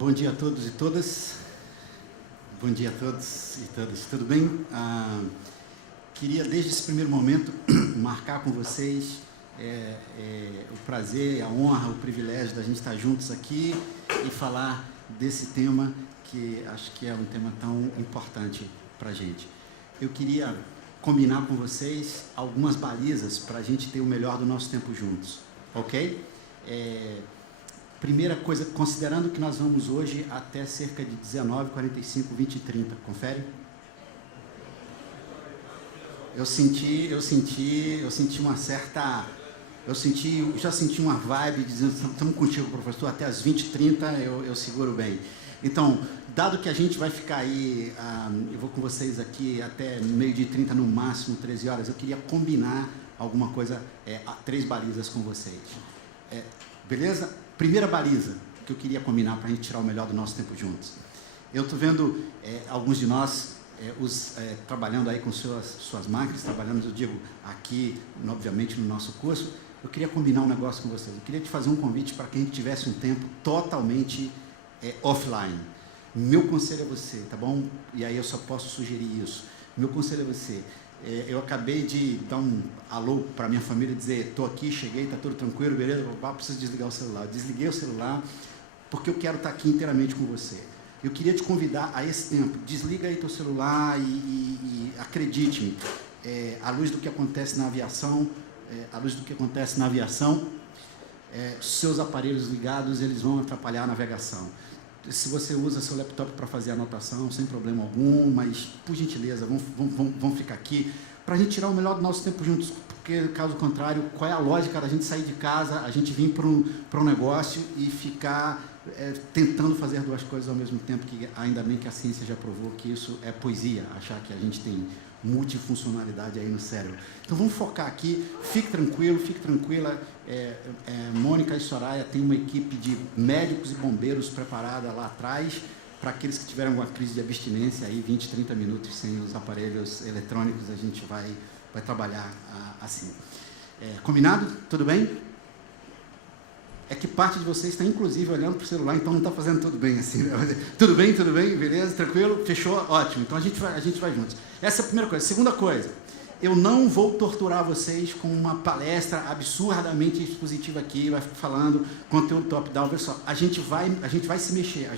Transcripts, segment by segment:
Bom dia a todos e todas. Bom dia a todos e todas. Tudo bem? Queria, desde esse primeiro momento, marcar com vocês o prazer, a honra, o privilégio da gente estar juntos aqui e falar desse tema que acho que é um tema tão importante para a gente. Eu queria combinar com vocês algumas balizas para a gente ter o melhor do nosso tempo juntos, ok? Primeira coisa, considerando que nós vamos hoje até cerca de 19h45, 20h30, confere? Eu já senti uma vibe dizendo, estamos contigo, professor, até as 20h30 eu seguro bem. Então, dado que a gente vai ficar aí, eu vou com vocês aqui até meio-dia e 30, no máximo 13 horas, eu queria combinar alguma coisa, 3 balizas com vocês. Beleza? Primeira baliza que eu queria combinar para a gente tirar o melhor do nosso tempo juntos. Eu estou vendo alguns de nós trabalhando aí com suas máquinas, trabalhando, eu digo, aqui, obviamente, no nosso curso. Eu queria combinar um negócio com vocês. Eu queria te fazer um convite para que a gente tivesse um tempo totalmente offline. Meu conselho é você, tá bom? E aí eu só posso sugerir isso. Meu conselho é você. Eu acabei de dar um alô para minha família, dizer, estou aqui, cheguei, está tudo tranquilo, beleza? Preciso desligar o celular. Eu desliguei o celular porque eu quero estar aqui inteiramente com você. Eu queria te convidar a esse tempo. Desliga aí teu celular e acredite-me, à luz do que acontece na aviação, seus aparelhos ligados, eles vão atrapalhar a navegação. Se você usa seu laptop para fazer anotação, sem problema algum, mas, por gentileza, vamos ficar aqui para a gente tirar o melhor do nosso tempo juntos, porque, caso contrário, qual é a lógica da gente sair de casa, a gente vir para um negócio e ficar tentando fazer 2 coisas ao mesmo tempo, que ainda bem que a ciência já provou que isso é poesia, achar que a gente tem multifuncionalidade aí no cérebro. Então vamos focar aqui, fique tranquilo, fique tranquila. Mônica e Soraya têm uma equipe de médicos e bombeiros preparada lá atrás para aqueles que tiveram alguma crise de abstinência, aí 20, 30 minutos sem os aparelhos eletrônicos, a gente vai trabalhar assim. Combinado? Tudo bem? É que parte de vocês está, inclusive, olhando para o celular, então não está fazendo tudo bem assim. Né? Tudo bem, beleza, tranquilo, fechou, ótimo. Então a gente vai juntos. Essa é a primeira coisa. Segunda coisa, eu não vou torturar vocês com uma palestra absurdamente expositiva aqui, vai falando conteúdo top-down. Olha só, a gente vai se mexer,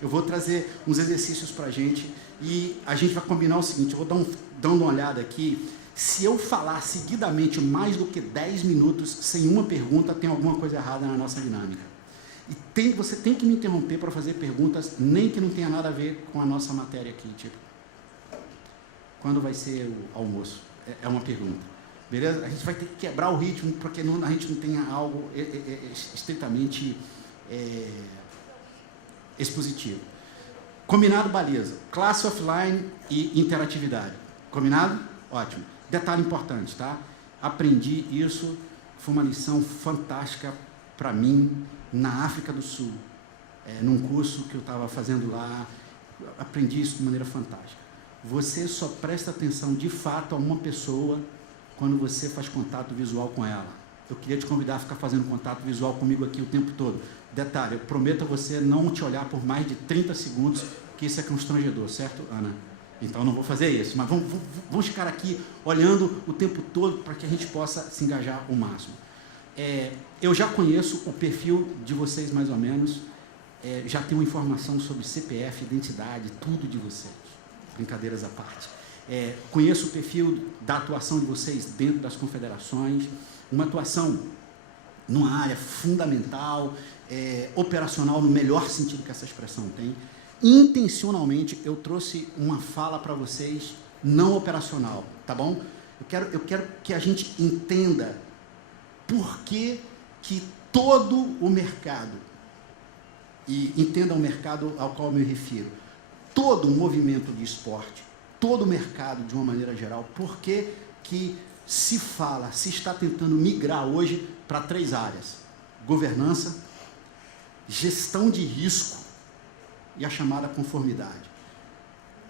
eu vou trazer uns exercícios para a gente e a gente vai combinar o seguinte, eu vou dando uma olhada aqui. Se eu falar seguidamente mais do que 10 minutos sem uma pergunta, tem alguma coisa errada na nossa dinâmica. E você tem que me interromper para fazer perguntas, nem que não tenha nada a ver com a nossa matéria aqui. Tipo, quando vai ser o almoço? É uma pergunta. Beleza? A gente vai ter que quebrar o ritmo, porque a gente não tenha algo estritamente expositivo. Combinado, baliza. Classe offline e interatividade. Combinado? Ótimo. Detalhe importante, tá? Aprendi isso, foi uma lição fantástica para mim na África do Sul, num curso que eu estava fazendo lá, aprendi isso de maneira fantástica. Você só presta atenção de fato a uma pessoa quando você faz contato visual com ela. Eu queria te convidar a ficar fazendo contato visual comigo aqui o tempo todo. Detalhe, eu prometo a você não te olhar por mais de 30 segundos, que isso é constrangedor, certo, Ana? Então, não vou fazer isso, mas vamos ficar aqui olhando o tempo todo para que a gente possa se engajar ao máximo. Eu já conheço o perfil de vocês, mais ou menos, já tenho informação sobre CPF, identidade, tudo de vocês, brincadeiras à parte. Conheço o perfil da atuação de vocês dentro das confederações, uma atuação numa área fundamental, operacional, no melhor sentido que essa expressão tem. Intencionalmente, eu trouxe uma fala para vocês não operacional, tá bom? Eu quero que a gente entenda por que todo o mercado, e entenda o mercado ao qual eu me refiro, todo o movimento de esporte, todo o mercado de uma maneira geral, por que se está tentando migrar hoje para 3 áreas: governança, gestão de risco e a chamada conformidade.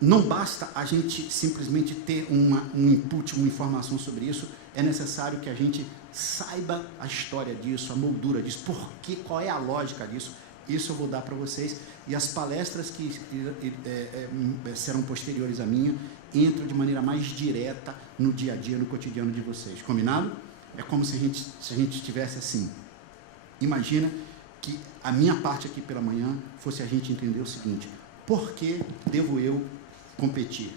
Não basta a gente simplesmente ter um input, uma informação sobre isso, é necessário que a gente saiba a história disso, a moldura disso, qual é a lógica disso, isso eu vou dar para vocês, e as palestras que serão posteriores à minha, entram de maneira mais direta no dia a dia, no cotidiano de vocês. Combinado? É como se a gente estivesse assim. Imagina que a minha parte aqui pela manhã fosse a gente entender o seguinte: por que devo eu competir?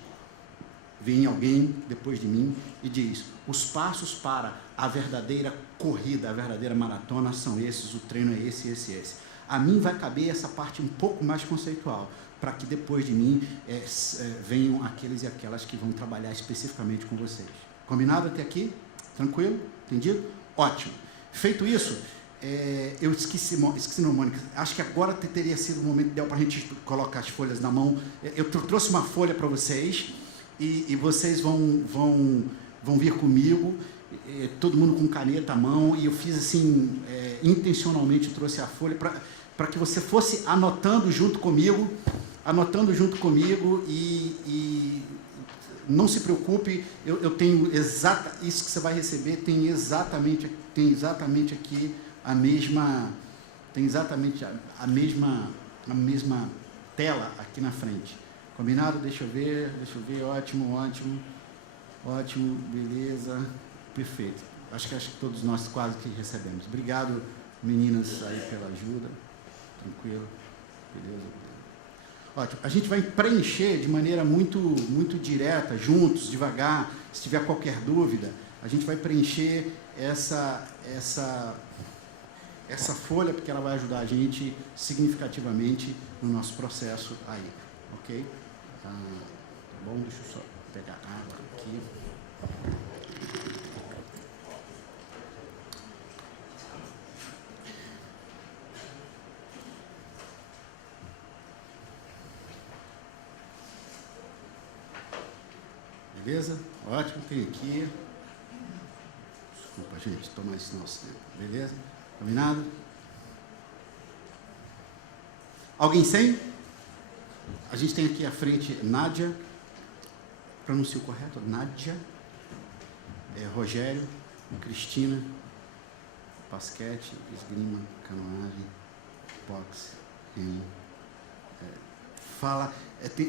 Vem alguém depois de mim e diz: os passos para a verdadeira corrida, a verdadeira maratona são esses, o treino é esse, esse, esse. A mim vai caber essa parte um pouco mais conceitual, para que depois de mim venham aqueles e aquelas que vão trabalhar especificamente com vocês. Combinado até aqui? Tranquilo? Entendido? Ótimo. Feito isso, eu esqueci não, Mônica, acho que agora teria sido o momento ideal para a gente colocar as folhas na mão. Eu trouxe uma folha para vocês, e vocês vão vir comigo, todo mundo com caneta à mão, e eu fiz assim, intencionalmente trouxe a folha para que você fosse anotando junto comigo, e não se preocupe, eu tenho isso que você vai receber, tem exatamente aqui a mesma tela aqui na frente. Combinado? Deixa eu ver, ótimo, beleza, perfeito. Acho que todos nós quase que recebemos. Obrigado, meninas, aí pela ajuda. Tranquilo, beleza. Ótimo. A gente vai preencher de maneira muito direta, juntos, devagar. Se tiver qualquer dúvida, a gente vai preencher essa folha, porque ela vai ajudar a gente significativamente no nosso processo aí, ok? Tá bom? Deixa eu só pegar água aqui. Beleza? Ótimo, tem aqui. Desculpa, gente, tomar esse nosso tempo. Beleza? Combinado? Alguém sem? A gente tem aqui à frente Nádia. Pronuncio correto? Nádia. Rogério, Cristina, basquete, esgrima, canoagem, boxe, remo.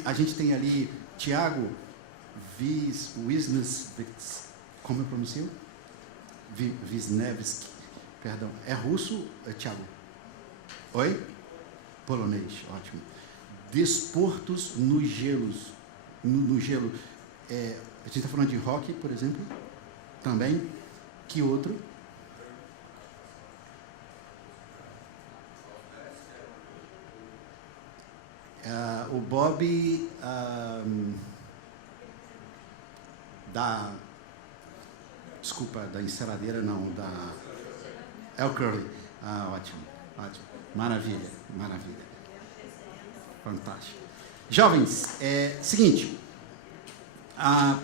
A gente tem ali Tiago Wisniewski, como eu pronuncio? Wisniewski, perdão. É russo, Tiago? Oi? Polonês, ótimo. Desportos no gelo. A gente está falando de hockey, por exemplo, também. Que outro? O Bob da enceradeira, não, é o curling. Ótimo. Maravilha. Fantástico. Jovens, seguinte, a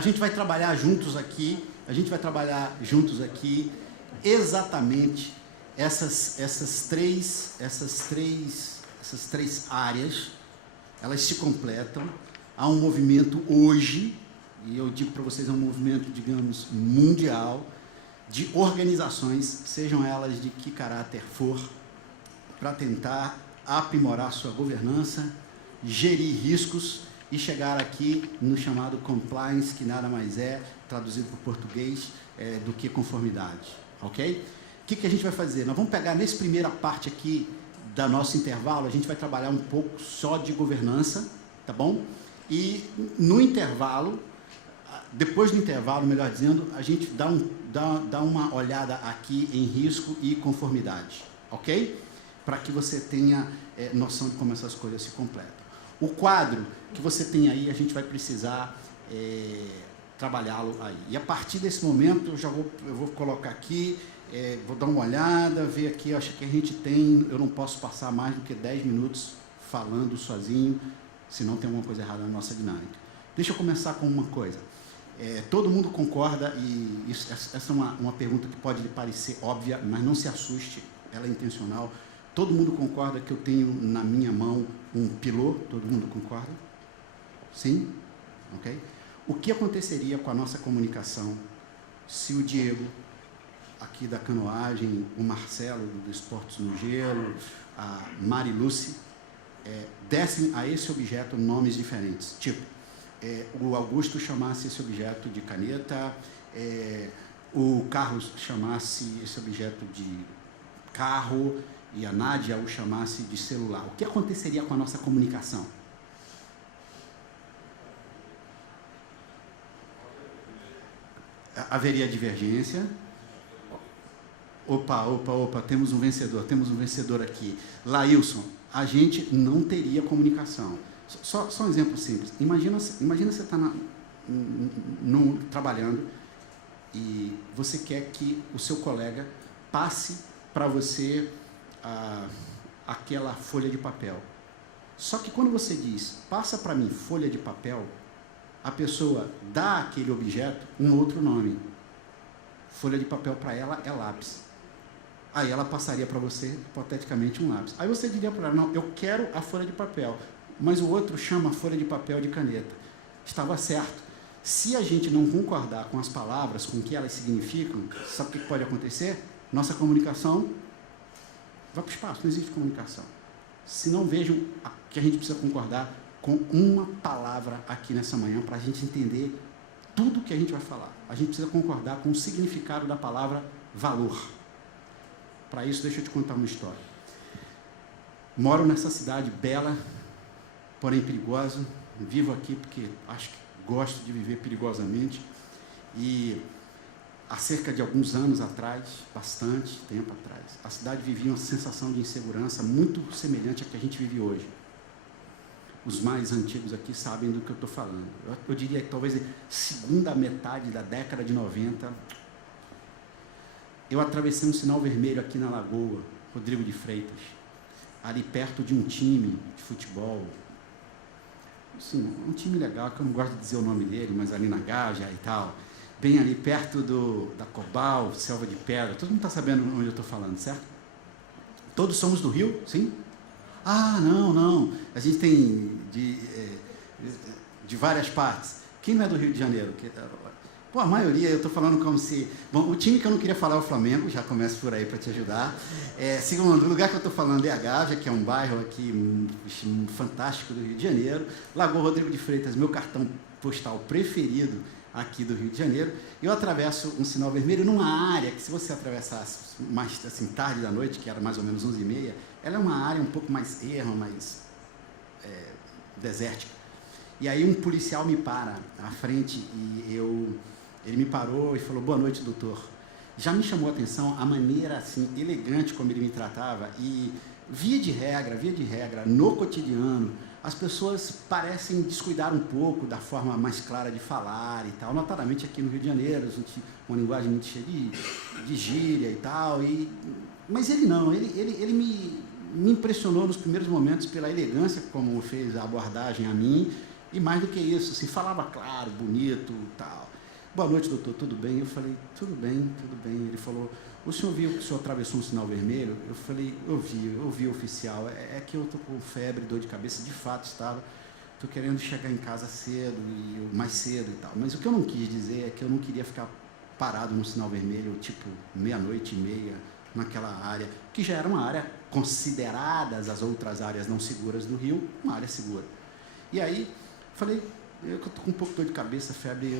gente vai trabalhar juntos aqui, exatamente essas três áreas, elas se completam. Há um movimento hoje, e eu digo para vocês, é um movimento, digamos, mundial, de organizações, sejam elas de que caráter for, para tentar aprimorar sua governança, gerir riscos e chegar aqui no chamado compliance, que nada mais é, traduzido para o português, do que conformidade, ok? O que a gente vai fazer? Nós vamos pegar nessa primeira parte aqui do nosso intervalo, a gente vai trabalhar um pouco só de governança, tá bom? E no intervalo, depois do intervalo, melhor dizendo, a gente dá uma olhada aqui em risco e conformidade, ok? Para que você tenha noção de como essas coisas se completam. O quadro que você tem aí, a gente vai precisar trabalhá-lo aí. E a partir desse momento, eu vou colocar aqui, vou dar uma olhada, ver aqui, eu acho que a gente tem, eu não posso passar mais do que 10 minutos falando sozinho, senão tem alguma coisa errada na nossa dinâmica. Deixa eu começar com uma coisa. Todo mundo concorda, e essa é uma pergunta que pode lhe parecer óbvia, mas não se assuste, ela é intencional. Todo mundo concorda que eu tenho na minha mão um pilô? Todo mundo concorda? Sim? Ok? O que aconteceria com a nossa comunicação se o Diego aqui da canoagem, o Marcelo do Esportes no Gelo, a Mari Lucy, dessem a esse objeto nomes diferentes. Tipo, o Augusto chamasse esse objeto de caneta, o Carlos chamasse esse objeto de carro e a Nádia o chamasse de celular. O que aconteceria com a nossa comunicação? Haveria divergência. Opa, temos um vencedor aqui. Laílson, a gente não teria comunicação. Só um exemplo simples. Imagina você está trabalhando e você quer que o seu colega passe para você aquela folha de papel. Só que quando você diz, passa para mim folha de papel, a pessoa dá àquele objeto um outro nome. Folha de papel para ela é lápis. Aí ela passaria para você, hipoteticamente, um lápis. Aí você diria para ela, não, eu quero a folha de papel, mas o outro chama a folha de papel de caneta. Estava certo. Se a gente não concordar com as palavras, com o que elas significam, sabe o que pode acontecer? Nossa comunicação vai para o espaço, não existe comunicação. Se não vejam que a gente precisa concordar com uma palavra aqui nessa manhã, para a gente entender tudo que a gente vai falar. A gente precisa concordar com o significado da palavra valor. Para isso, deixa eu te contar uma história. Moro nessa cidade bela, porém perigosa. Vivo aqui porque acho que gosto de viver perigosamente. E há cerca de alguns anos atrás, bastante tempo atrás, a cidade vivia uma sensação de insegurança muito semelhante à que a gente vive hoje. Os mais antigos aqui sabem do que eu estou falando. Eu diria que talvez segunda metade da década de 90, eu atravessei um sinal vermelho aqui na Lagoa, Rodrigo de Freitas, ali perto de um time de futebol, assim, um time legal, que eu não gosto de dizer o nome dele, mas ali na Gaja e tal, bem ali perto da Cobal, Selva de Pedra. Todo mundo está sabendo onde eu estou falando, certo? Todos somos do Rio, sim? Ah, não, a gente tem de várias partes. Quem não é do Rio de Janeiro? Pô, a maioria, eu estou falando como se... Bom, o time que eu não queria falar é o Flamengo, já começo por aí para te ajudar. Segundo, o lugar que eu estou falando é a Gávea, que é um bairro aqui fantástico do Rio de Janeiro. Lagoa Rodrigo de Freitas, meu cartão postal preferido aqui do Rio de Janeiro. Eu atravesso um sinal vermelho numa área que, se você atravessasse mais assim, tarde da noite, que era mais ou menos 11h30, ela é uma área um pouco mais erma, mais desértica. E aí um policial me para à frente e ele me parou e falou, boa noite, doutor. Já me chamou a atenção a maneira assim, elegante como ele me tratava e, via de regra, no cotidiano, as pessoas parecem descuidar um pouco da forma mais clara de falar e tal, notadamente aqui no Rio de Janeiro, a gente, uma linguagem muito cheia de gíria e tal, mas ele não, ele me impressionou nos primeiros momentos pela elegância como fez a abordagem a mim, e mais do que isso, assim, falava claro, bonito e tal. Boa noite, doutor, tudo bem? Eu falei, tudo bem. Ele falou, o senhor viu que o senhor atravessou um sinal vermelho? Eu falei, eu vi, oficial, é que eu estou com febre, dor de cabeça, de fato estava, estou querendo chegar em casa cedo, mais cedo e tal, mas o que eu não quis dizer é que eu não queria ficar parado no sinal vermelho, tipo, 00:30, naquela área, que já era uma área considerada as outras áreas não seguras do Rio, uma área segura. E aí, falei, eu estou com um pouco de dor de cabeça, febre,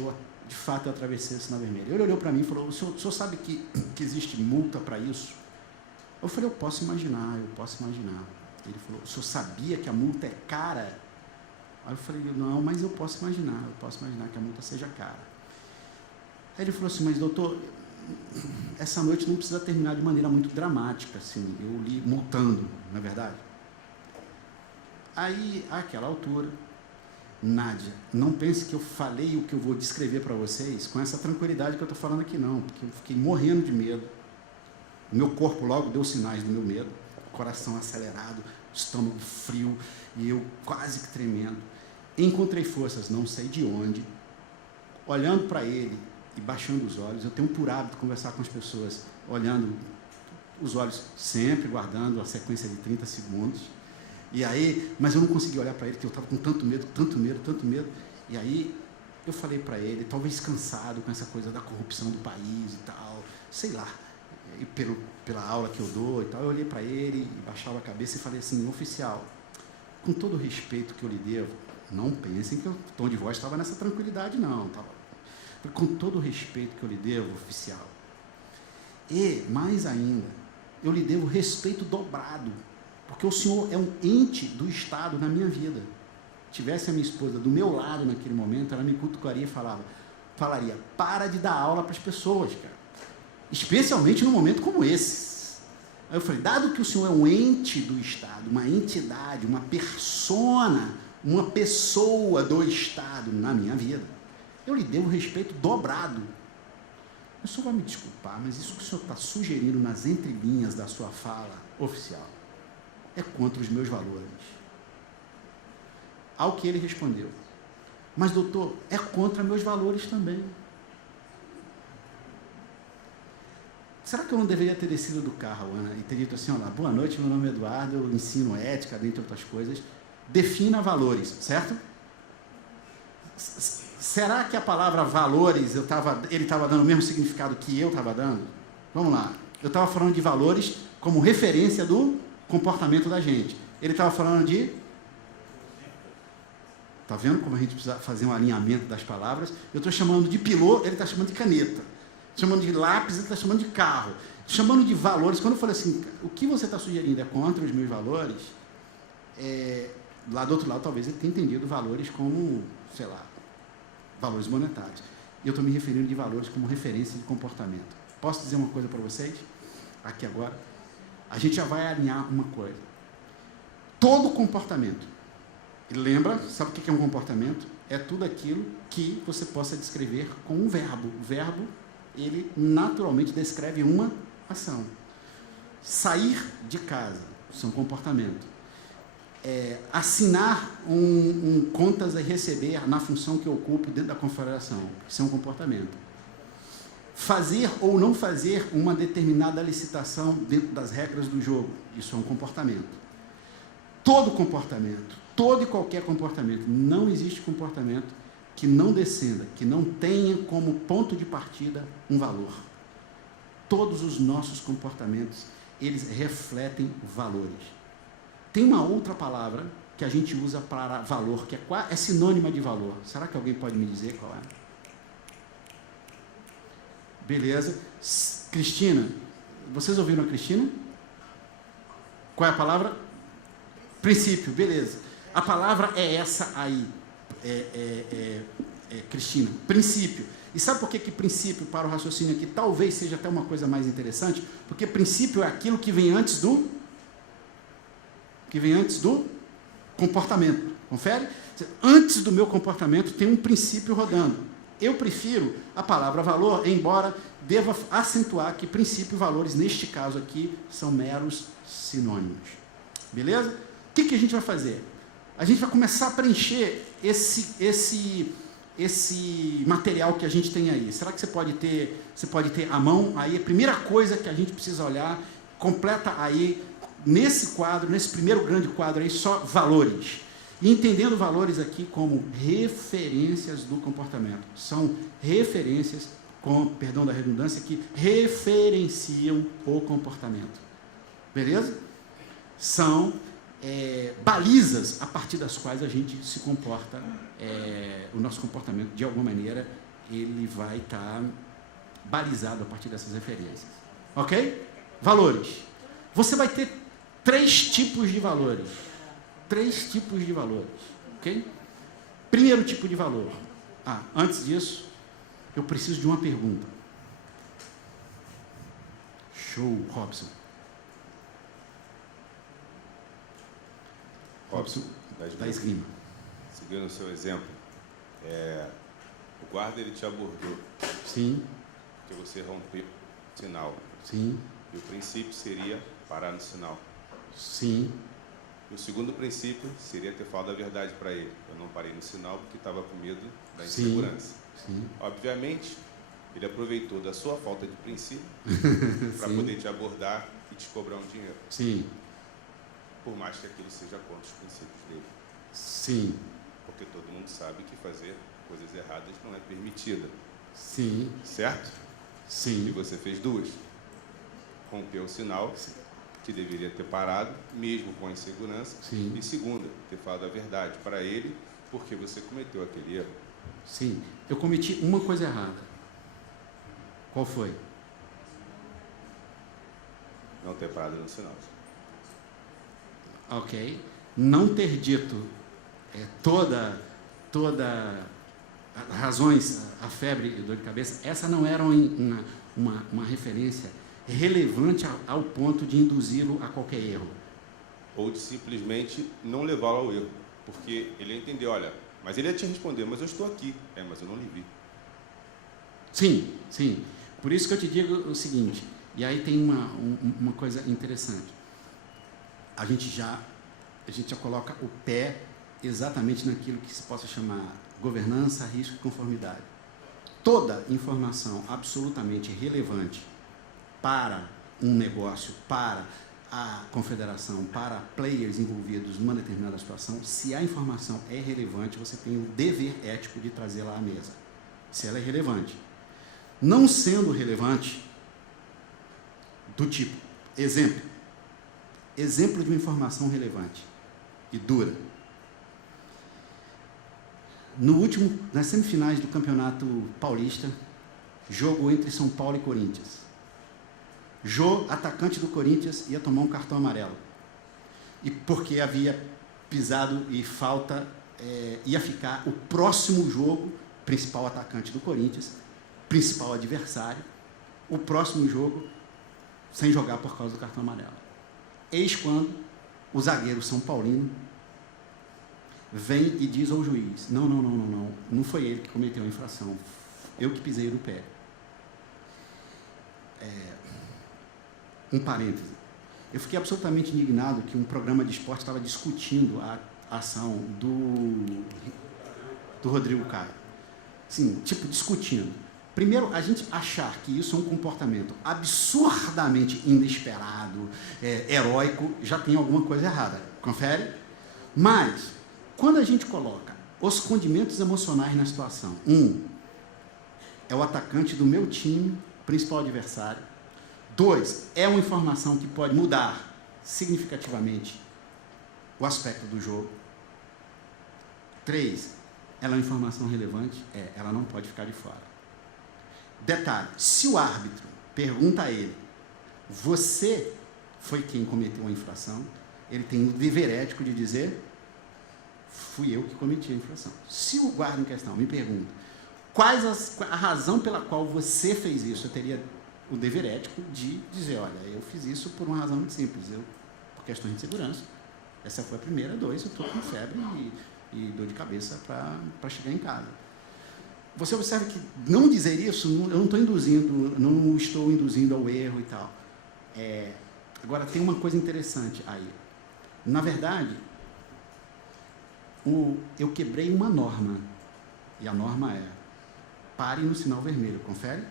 de fato eu atravessei o sinal vermelho. Ele olhou para mim e falou, o senhor sabe que existe multa para isso? Eu falei, eu posso imaginar. Ele falou, o senhor sabia que a multa é cara? Aí eu falei, não, mas eu posso imaginar que a multa seja cara. Aí ele falou assim, mas doutor, essa noite não precisa terminar de maneira muito dramática, assim, eu li multando, não é verdade? Aí, àquela altura, Nádia, não pense que eu falei o que eu vou descrever para vocês com essa tranquilidade que eu estou falando aqui, não, porque eu fiquei morrendo de medo. O meu corpo logo deu sinais do meu medo, coração acelerado, estômago frio, e eu quase que tremendo. Encontrei forças, não sei de onde, olhando para ele e baixando os olhos. Eu tenho por hábito conversar com as pessoas, olhando os olhos, sempre guardando a sequência de 30 segundos. E aí, mas eu não consegui olhar para ele, porque eu estava com tanto medo. E aí, eu falei para ele, talvez cansado com essa coisa da corrupção do país e tal, sei lá. e pela aula que eu dou e tal, eu olhei para ele, baixava a cabeça e falei assim: oficial, com todo o respeito que eu lhe devo, não pensem que o tom de voz estava nessa tranquilidade, não. Com todo o respeito que eu lhe devo, oficial, e, mais ainda, eu lhe devo respeito dobrado, porque o senhor é um ente do Estado na minha vida. Tivesse a minha esposa do meu lado naquele momento, ela me cutucaria e falaria: para de dar aula para as pessoas, cara. Especialmente num momento como esse. Aí eu falei: dado que o senhor é um ente do Estado, uma entidade, uma persona, uma pessoa do Estado na minha vida, eu lhe devo respeito dobrado. O senhor vai me desculpar, mas isso que o senhor está sugerindo nas entrelinhas da sua fala, oficial, é contra os meus valores. Ao que ele respondeu: mas doutor, é contra meus valores também. Será que eu não deveria ter descido do carro, Ana, e ter dito assim: olha, boa noite, meu nome é Eduardo, eu ensino ética, dentre outras coisas, defina valores, certo? Será que a palavra valores, ele estava dando o mesmo significado que eu estava dando? Vamos lá, eu estava falando de valores como referência do comportamento da gente. Ele estava falando de... Está vendo como a gente precisa fazer um alinhamento das palavras? Eu estou chamando de pilô, ele está chamando de caneta. Chamando de lápis, ele está chamando de carro. Chamando de valores. Quando eu falei assim: o que você está sugerindo é contra os meus valores, lá do outro lado talvez ele tenha entendido valores como, sei lá, valores monetários. E eu estou me referindo de valores como referência de comportamento. Posso dizer uma coisa para vocês? Aqui agora. A gente já vai alinhar uma coisa. Todo comportamento, lembra, sabe o que é um comportamento? É tudo aquilo que você possa descrever com um verbo. O verbo, ele naturalmente descreve uma ação. Sair de casa, isso é um comportamento. Assinar contas a receber na função que eu ocupo dentro da confederação, isso é um comportamento. Fazer ou não fazer uma determinada licitação dentro das regras do jogo, isso é um comportamento. Todo comportamento, todo e qualquer comportamento, não existe comportamento que não descenda, que não tenha como ponto de partida um valor. Todos os nossos comportamentos, eles refletem valores. Tem uma outra palavra que a gente usa para valor, que é sinônima de valor. Será que alguém pode me dizer qual é? Beleza. Cristina, vocês ouviram a Cristina? Qual é a palavra? Princípio, beleza. A palavra é essa aí, Cristina, princípio. E sabe por que princípio, para o raciocínio aqui, talvez seja até uma coisa mais interessante? Porque princípio é aquilo que vem antes do comportamento. Confere? Antes do meu comportamento tem um princípio rodando. Eu prefiro a palavra valor, embora deva acentuar que princípio e valores, neste caso aqui, são meros sinônimos. Beleza? O que a gente vai fazer? A gente vai começar a preencher esse material que a gente tem aí. Será que você pode ter à mão? Aí a primeira coisa que a gente precisa olhar, completa aí, nesse quadro, nesse primeiro grande quadro aí, só valores. E entendendo valores aqui como referências do comportamento. São referências, com perdão da redundância, que referenciam o comportamento. Beleza? São balizas a partir das quais a gente se comporta, o nosso comportamento, de alguma maneira, ele vai estar balizado a partir dessas referências. Ok? Valores. Você vai ter 3 tipos de valores. 3 tipos de valores. Ok? Primeiro tipo de valor. Antes disso, eu preciso de uma pergunta. Show, Robson. Robson, da esgrima. Seguindo o seu exemplo, o guarda ele te abordou. Sim. Porque você rompeu o sinal. Sim. E o princípio seria parar no sinal. Sim. E o segundo princípio seria ter falado a verdade para ele. Eu não parei no sinal porque estava com medo da insegurança. Sim. Obviamente, ele aproveitou da sua falta de princípio para poder te abordar e te cobrar um dinheiro. Sim. Por mais que aquilo seja contra os princípios dele. Sim. Porque todo mundo sabe que fazer coisas erradas não é permitida. Sim. Certo? Sim. E você fez 2. rompeu o sinal, que deveria ter parado, mesmo com a insegurança. Sim. E segunda, ter falado a verdade para ele, porque você cometeu aquele erro. Sim. Eu cometi uma coisa errada. Qual foi? Não ter parado no sinal. Ok. Não ter dito toda razões, a febre e dor de cabeça, essa não era uma referência relevante ao ponto de induzi-lo a qualquer erro. Ou de simplesmente não levá-lo ao erro. Porque ele entendeu, olha, mas ele ia te responder, mas eu estou aqui. Mas eu não lhe vi. Sim, sim. Por isso que eu te digo o seguinte, e aí tem uma coisa interessante. A gente já coloca o pé exatamente naquilo que se possa chamar governança, risco e conformidade. Toda informação absolutamente relevante para um negócio, para a confederação, para players envolvidos numa determinada situação, se a informação é relevante, você tem o dever ético de trazê-la à mesa. Se ela é relevante. Não sendo relevante, do tipo, exemplo de uma informação relevante e dura. Nas semifinais do Campeonato Paulista, jogo entre São Paulo e Corinthians. Jô, atacante do Corinthians, ia tomar um cartão amarelo. E porque havia pisado e falta, ia ficar o próximo jogo, principal atacante do Corinthians, principal adversário, o próximo jogo sem jogar por causa do cartão amarelo. Eis quando o zagueiro São Paulino vem e diz ao juiz, não foi ele que cometeu a infração, eu que pisei no pé. Um parêntese. Eu fiquei absolutamente indignado que um programa de esporte estava discutindo a ação do Rodrigo Caio. Sim, discutindo. Primeiro, a gente achar que isso é um comportamento absurdamente inesperado, heróico, já tem alguma coisa errada. Confere? Mas, quando a gente coloca os condimentos emocionais na situação, é o atacante do meu time, principal adversário. 2, é uma informação que pode mudar significativamente o aspecto do jogo. 3, ela é uma informação relevante, ela não pode ficar de fora. Detalhe, se o árbitro pergunta a ele, você foi quem cometeu a infração, ele tem o dever ético de dizer, fui eu que cometi a infração. Se o guarda em questão me pergunta, a razão pela qual você fez isso, eu teria o dever ético de dizer, olha, eu fiz isso por uma razão muito simples, por questões de segurança. Essa foi a primeira. 2, eu estou com febre e dor de cabeça para chegar em casa. Você observa que não dizer isso, eu não estou induzindo ao erro e tal. Agora, tem uma coisa interessante aí. Na verdade, eu quebrei uma norma, e a norma é, pare no sinal vermelho, confere?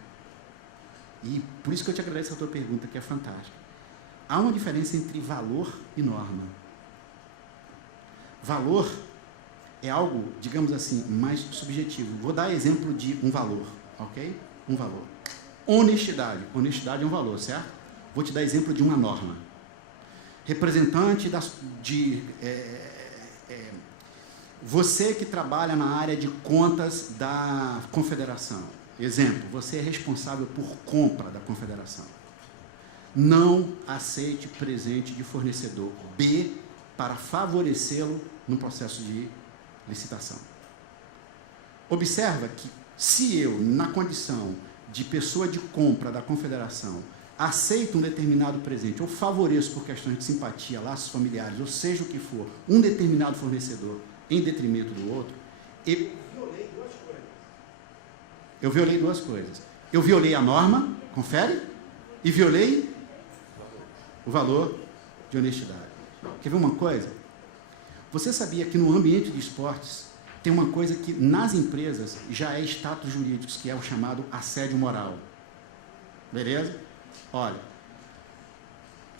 E por isso que eu te agradeço a tua pergunta, que é fantástica. Há uma diferença entre valor e norma. Valor é algo, digamos assim, mais subjetivo. Vou dar exemplo de um valor, ok? Um valor. Honestidade. Honestidade é um valor, certo? Vou te dar exemplo de uma norma. Representante você que trabalha na área de contas da confederação. Exemplo, você é responsável por compra da confederação. Não aceite presente de fornecedor B para favorecê-lo no processo de licitação. Observa que se eu, na condição de pessoa de compra da confederação, aceito um determinado presente ou favoreço por questões de simpatia, laços familiares, ou seja o que for, um determinado fornecedor em detrimento do outro, eu violei duas coisas. Eu violei a norma, confere, e violei o valor de honestidade. Quer ver uma coisa? Você sabia que no ambiente de esportes tem uma coisa que nas empresas já é status jurídico, que é o chamado assédio moral. Beleza? Olha,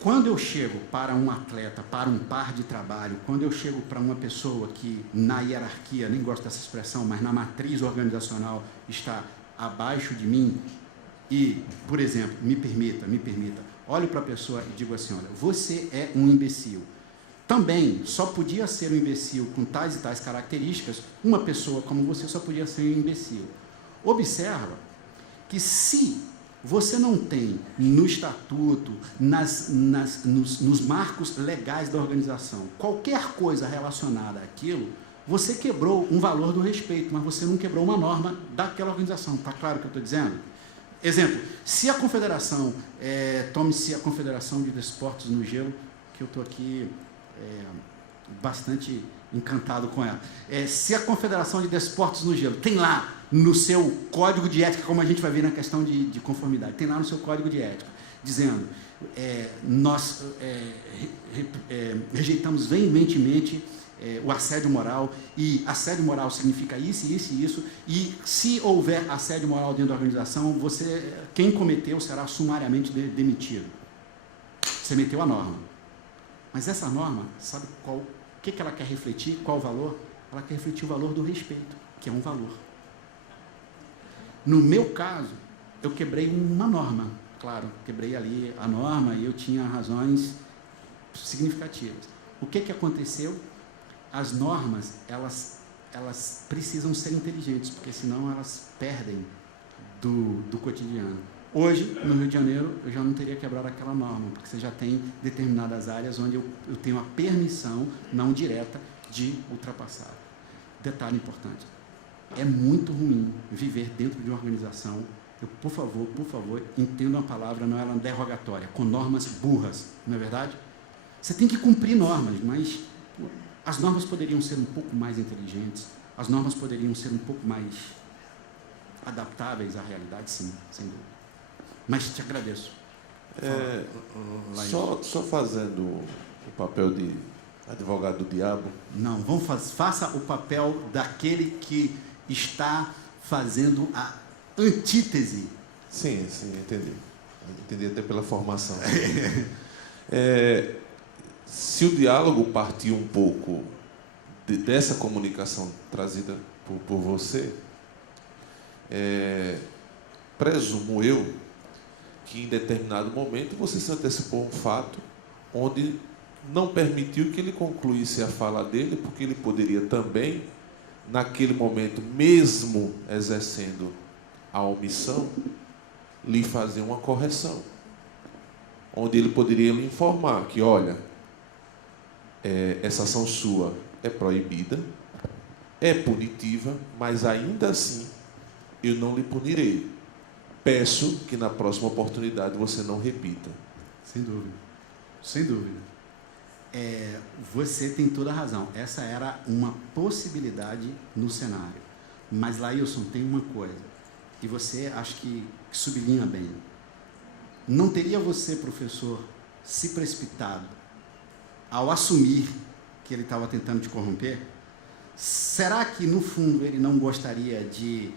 quando eu chego para um atleta, para um par de trabalho, quando eu chego para uma pessoa que na hierarquia, nem gosto dessa expressão, mas na matriz organizacional está abaixo de mim e, por exemplo, me permita, olho para a pessoa e digo assim, olha, você é um imbecil. Também só podia ser um imbecil com tais e tais características, uma pessoa como você só podia ser um imbecil. Observa que se você não tem no estatuto, nos marcos legais da organização, qualquer coisa relacionada àquilo, você quebrou um valor do respeito, mas você não quebrou uma norma daquela organização. Está claro o que eu estou dizendo? Exemplo, se a confederação, tome-se a Confederação de Desportos no Gelo, que eu estou aqui bastante encantado com ela. Se a Confederação de Desportos no Gelo tem lá no seu código de ética, como a gente vai ver na questão de conformidade, tem lá no seu código de ética, dizendo, nós rejeitamos veementemente o assédio moral, e assédio moral significa isso, isso e isso, e se houver assédio moral dentro da organização, quem cometeu será sumariamente demitido. Você meteu a norma. Mas essa norma, sabe o que ela quer refletir? Qual o valor? Ela quer refletir o valor do respeito, que é um valor. No meu caso, eu quebrei uma norma, claro, quebrei ali a norma e eu tinha razões significativas. O que aconteceu? As normas, elas precisam ser inteligentes, porque senão elas perdem do cotidiano. Hoje, no Rio de Janeiro, eu já não teria quebrado aquela norma, porque você já tem determinadas áreas onde eu tenho a permissão não direta de ultrapassar. Detalhe importante, é muito ruim viver dentro de uma organização, por favor, entendam a palavra, não é ela derrogatória, com normas burras, não é verdade? Você tem que cumprir normas, mas as normas poderiam ser um pouco mais inteligentes, as normas poderiam ser um pouco mais adaptáveis à realidade, sim, sem dúvida. Mas te agradeço. Só fazendo o papel de advogado do diabo. Não, faça o papel daquele que está fazendo a antítese. Sim, entendi. Entendi até pela formação. Se o diálogo partir um pouco dessa comunicação trazida por você, presumo eu que em determinado momento você se antecipou um fato onde não permitiu que ele concluísse a fala dele, porque ele poderia também, naquele momento, mesmo exercendo a omissão, lhe fazer uma correção, onde ele poderia lhe informar que, olha, essa ação sua é proibida, é punitiva, mas ainda assim eu não lhe punirei. Peço que na próxima oportunidade você não repita. Sem dúvida. Sem dúvida. Você tem toda a razão. Essa era uma possibilidade no cenário. Mas, Laílson, tem uma coisa. E você acho que sublinha bem. Não teria você, professor, se precipitado ao assumir que ele estava tentando te corromper? Será que, no fundo, ele não gostaria de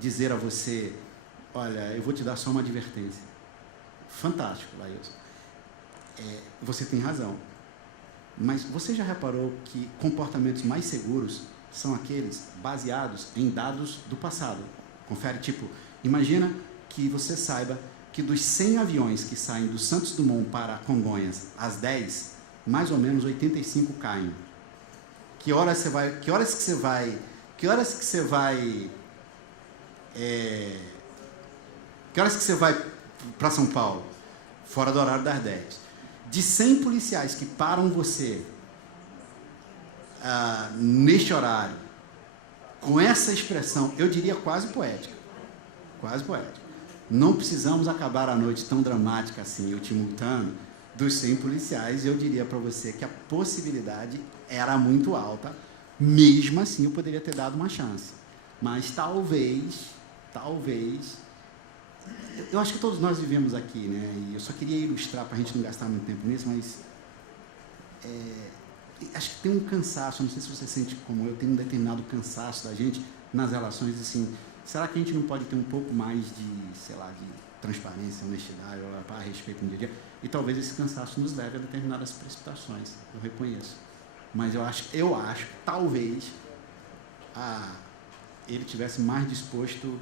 dizer a você: olha, eu vou te dar só uma advertência? Fantástico, Laílson. Você tem razão. Mas você já reparou que comportamentos mais seguros são aqueles baseados em dados do passado? Confere, imagina que você saiba que dos 100 aviões que saem do Santos Dumont para Congonhas às 10, mais ou menos 85 caem. Que horas que você vai para São Paulo? Fora do horário das 10. De 100 policiais que param você neste horário, com essa expressão, eu diria quase poética. Quase poética. Não precisamos acabar a noite tão dramática assim, eu te multando. Dos 100 policiais, eu diria para você que a possibilidade era muito alta. Mesmo assim, eu poderia ter dado uma chance. Mas talvez, eu acho que todos nós vivemos aqui, né? E eu só queria ilustrar para a gente não gastar muito tempo nisso, mas acho que tem um cansaço, não sei se você sente como eu, tem um determinado cansaço da gente nas relações, assim, será que a gente não pode ter um pouco mais de transparência, honestidade, para respeito no dia a dia? E talvez esse cansaço nos leve a determinadas precipitações, eu reconheço. Mas eu acho que talvez ele tivesse mais disposto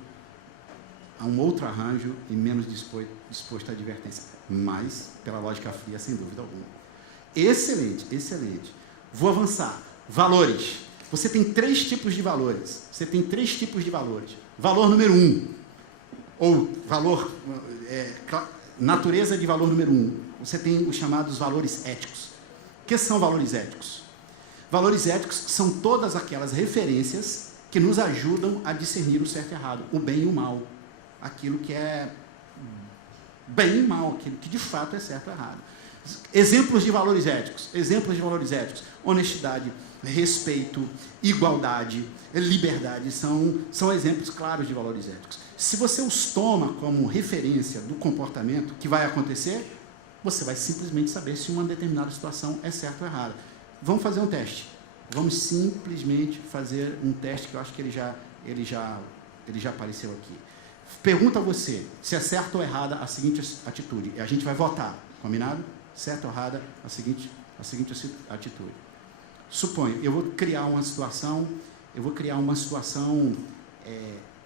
a a um outro arranjo e menos disposto à advertência. Mas, pela lógica fria, sem dúvida alguma. Excelente, excelente. Vou avançar. Valores. Você tem 3 tipos de valores. Você tem 3 tipos de valores. Valor número 1, ou valor, natureza de valor número 1. Você tem os chamados valores éticos. O que são valores éticos? Valores éticos são todas aquelas referências que nos ajudam a discernir o certo e errado, o bem e o mal. Aquilo que é bem e mal, aquilo que de fato é certo e errado. Exemplos de valores éticos. Exemplos de valores éticos. Honestidade, respeito, igualdade, liberdade, são exemplos claros de valores éticos. Se você os toma como referência do comportamento que vai acontecer, você vai simplesmente saber se uma determinada situação é certa ou errada. Vamos fazer um teste. Vamos simplesmente fazer um teste que eu acho que ele já apareceu aqui. Pergunta a você se é certa ou errada a seguinte atitude. E a gente vai votar, combinado? Certa ou errada a seguinte atitude. Suponho, eu vou criar uma situação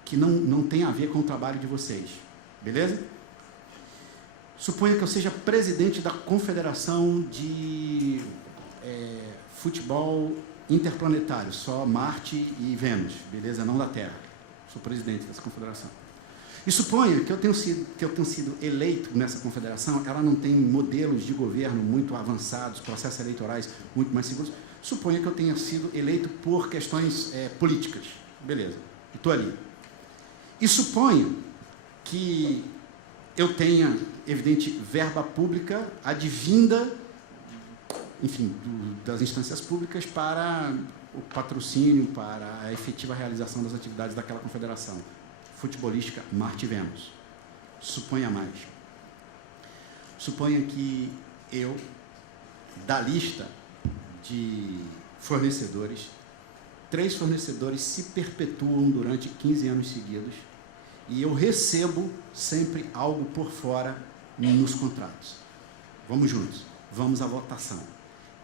que não tem a ver com o trabalho de vocês, beleza? Suponha que eu seja presidente da Confederação de Futebol Interplanetário, só Marte e Vênus, beleza? Não da Terra. Sou presidente dessa confederação. E suponha que eu tenho sido eleito nessa confederação, ela não tem modelos de governo muito avançados, processos eleitorais muito mais seguros. Suponha que eu tenha sido eleito por questões políticas, beleza? Estou ali. E suponha que eu tenha, evidente, verba pública advinda, enfim, das instâncias públicas para o patrocínio, para a efetiva realização das atividades daquela confederação futebolística Marte e Vênus. Suponha mais. Suponha que eu, da lista de fornecedores, 3 fornecedores se perpetuam durante 15 anos seguidos e eu recebo sempre algo por fora nos contratos. Vamos juntos, vamos à votação.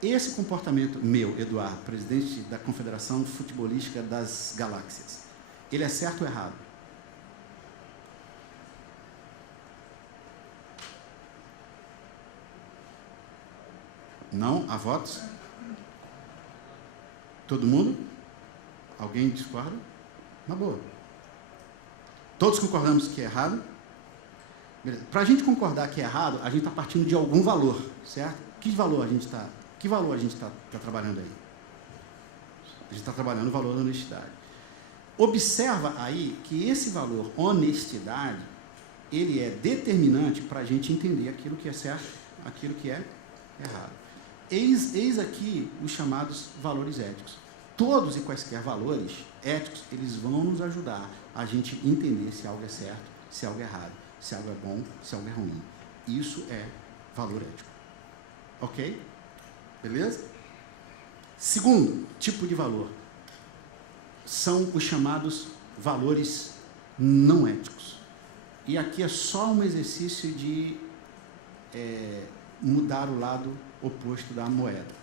Esse comportamento meu, Eduardo, presidente da Confederação Futebolística das Galáxias, ele é certo ou errado? Não? Há votos? Todo mundo? Alguém discorda? Na boa. Todos concordamos que é errado? Para a gente concordar que é errado, a gente está partindo de algum valor, certo? Que valor a gente está trabalhando aí? A gente está trabalhando o valor da honestidade. Observa aí que esse valor, honestidade, ele é determinante para a gente entender aquilo que é certo, aquilo que é errado. Eis aqui os chamados valores éticos. Todos e quaisquer valores éticos, eles vão nos ajudar a gente entender se algo é certo, se algo é errado, se algo é bom, se algo é ruim. Isso é valor ético. Ok? Beleza? Segundo tipo de valor são os chamados valores não éticos. E aqui é só um exercício de mudar o lado oposto da moeda.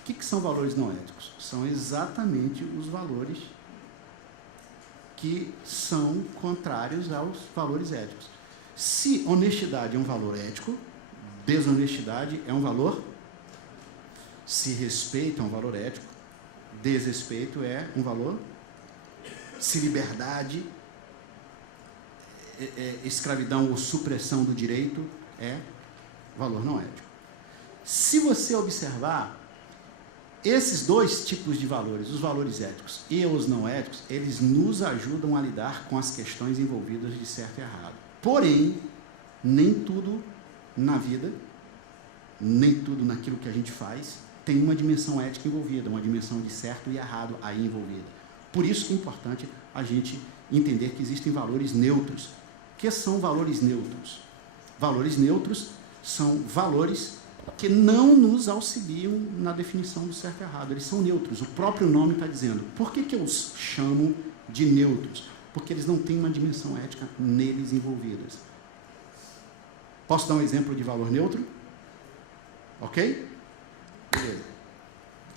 O que são valores não éticos? São exatamente os valores que são contrários aos valores éticos. Se honestidade é um valor ético, desonestidade é um valor. Se respeito é um valor ético, desrespeito é um valor. Se liberdade, escravidão ou supressão do direito é valor não ético. Se você observar, esses 2 tipos de valores, os valores éticos e os não éticos, eles nos ajudam a lidar com as questões envolvidas de certo e errado. Porém, nem tudo na vida, nem tudo naquilo que a gente faz, tem uma dimensão ética envolvida, uma dimensão de certo e errado aí envolvida. Por isso que é importante a gente entender que existem valores neutros. O que são valores neutros? Valores neutros são valores que não nos auxiliam na definição do certo e errado. Eles são neutros. O próprio nome está dizendo. Por que eu os chamo de neutros? Porque eles não têm uma dimensão ética neles envolvidas. Posso dar um exemplo de valor neutro? Ok? Beleza.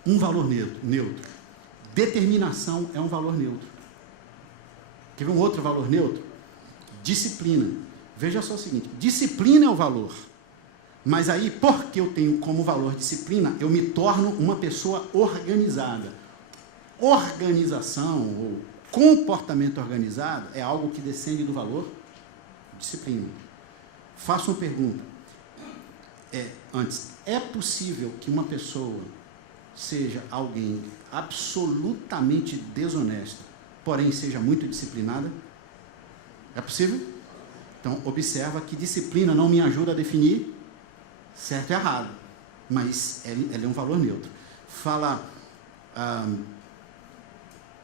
Um valor neutro. Determinação é um valor neutro. Quer ver um outro valor neutro? Disciplina. Veja só o seguinte, disciplina é o valor. Mas aí, porque eu tenho como valor disciplina, eu me torno uma pessoa organizada. Organização ou comportamento organizado é algo que descende do valor disciplina. Faço uma pergunta. Antes, é possível que uma pessoa seja alguém absolutamente desonesta, porém seja muito disciplinada? É possível? Então, observa que disciplina não me ajuda a definir certo e errado, mas ele é um valor neutro. Fala,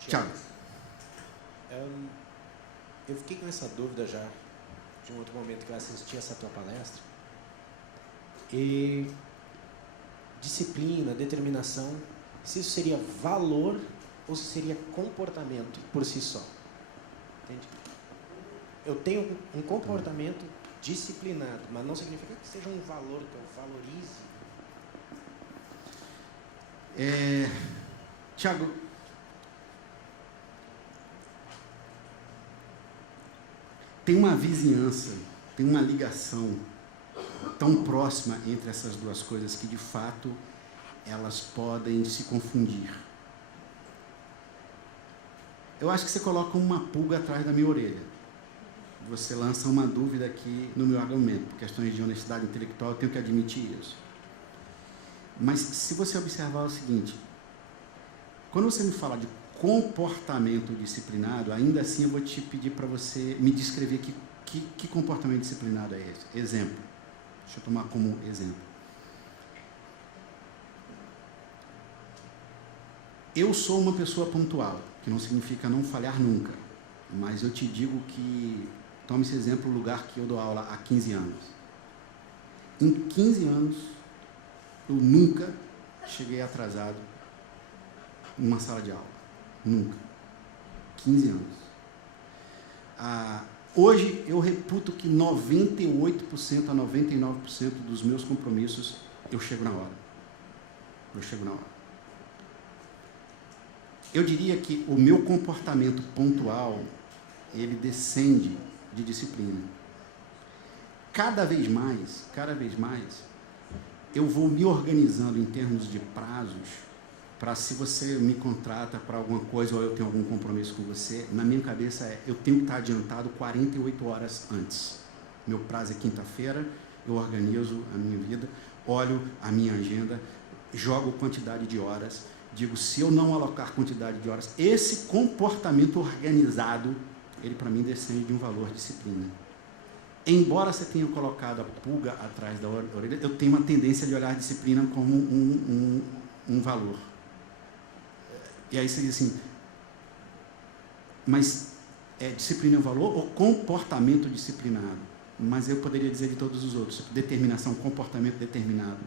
Thiago. Eu fiquei com essa dúvida já de um outro momento que eu assisti essa tua palestra. E disciplina, determinação, se isso seria valor ou se seria comportamento por si só. Entende? Eu tenho um comportamento disciplinado, mas não significa que seja um valor que eu valorize. Tiago, tem uma vizinhança, tem uma ligação tão próxima entre essas duas coisas que, de fato, elas podem se confundir. Eu acho que você coloca uma pulga atrás da minha orelha. Você lança uma dúvida aqui no meu argumento. Por questões de honestidade intelectual, eu tenho que admitir isso. Mas, se você observar o seguinte, quando você me fala de comportamento disciplinado, ainda assim eu vou te pedir para você me descrever que comportamento disciplinado é esse. Exemplo. Deixa eu tomar como exemplo. Eu sou uma pessoa pontual, que não significa não falhar nunca, mas eu te digo que, tome esse exemplo, o lugar que eu dou aula há 15 anos. Em 15 anos, eu nunca cheguei atrasado numa sala de aula. Nunca. 15 anos. Hoje, eu reputo que 98% a 99% dos meus compromissos, eu chego na hora. Eu diria que o meu comportamento pontual, ele descende de disciplina. Cada vez mais, eu vou me organizando em termos de prazos, para, se você me contrata para alguma coisa ou eu tenho algum compromisso com você, na minha cabeça eu tenho que estar adiantado 48 horas antes. Meu prazo é quinta-feira, eu organizo a minha vida, olho a minha agenda, jogo quantidade de horas, digo, se eu não alocar quantidade de horas, esse comportamento organizado, ele para mim descende de um valor disciplina. Embora você tenha colocado a pulga atrás da orelha, eu tenho uma tendência de olhar a disciplina como um valor. E aí você diz assim, mas disciplina é um valor ou comportamento disciplinado? Mas eu poderia dizer de todos os outros, determinação, comportamento determinado.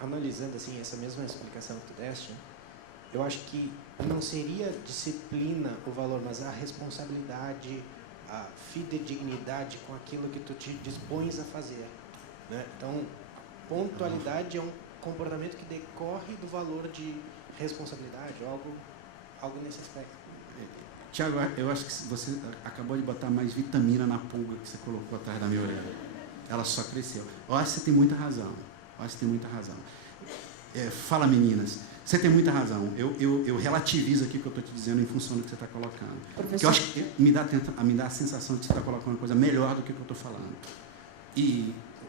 Analisando assim essa mesma explicação que tu deste, eu acho que não seria disciplina o valor, mas a responsabilidade, a fidedignidade com aquilo que tu te dispões a fazer, né? Então, pontualidade é um comportamento que decorre do valor de responsabilidade, algo nesse aspecto. Tiago, eu acho que você acabou de botar mais vitamina na pulga que você colocou atrás da minha orelha. Ela só cresceu. Eu acho que você tem muita razão. Fala, meninas. Você tem muita razão. Eu relativizo aqui o que eu estou te dizendo em função do que você está colocando. Porque eu acho que me dá a sensação de que você está colocando uma coisa melhor do que eu estou falando.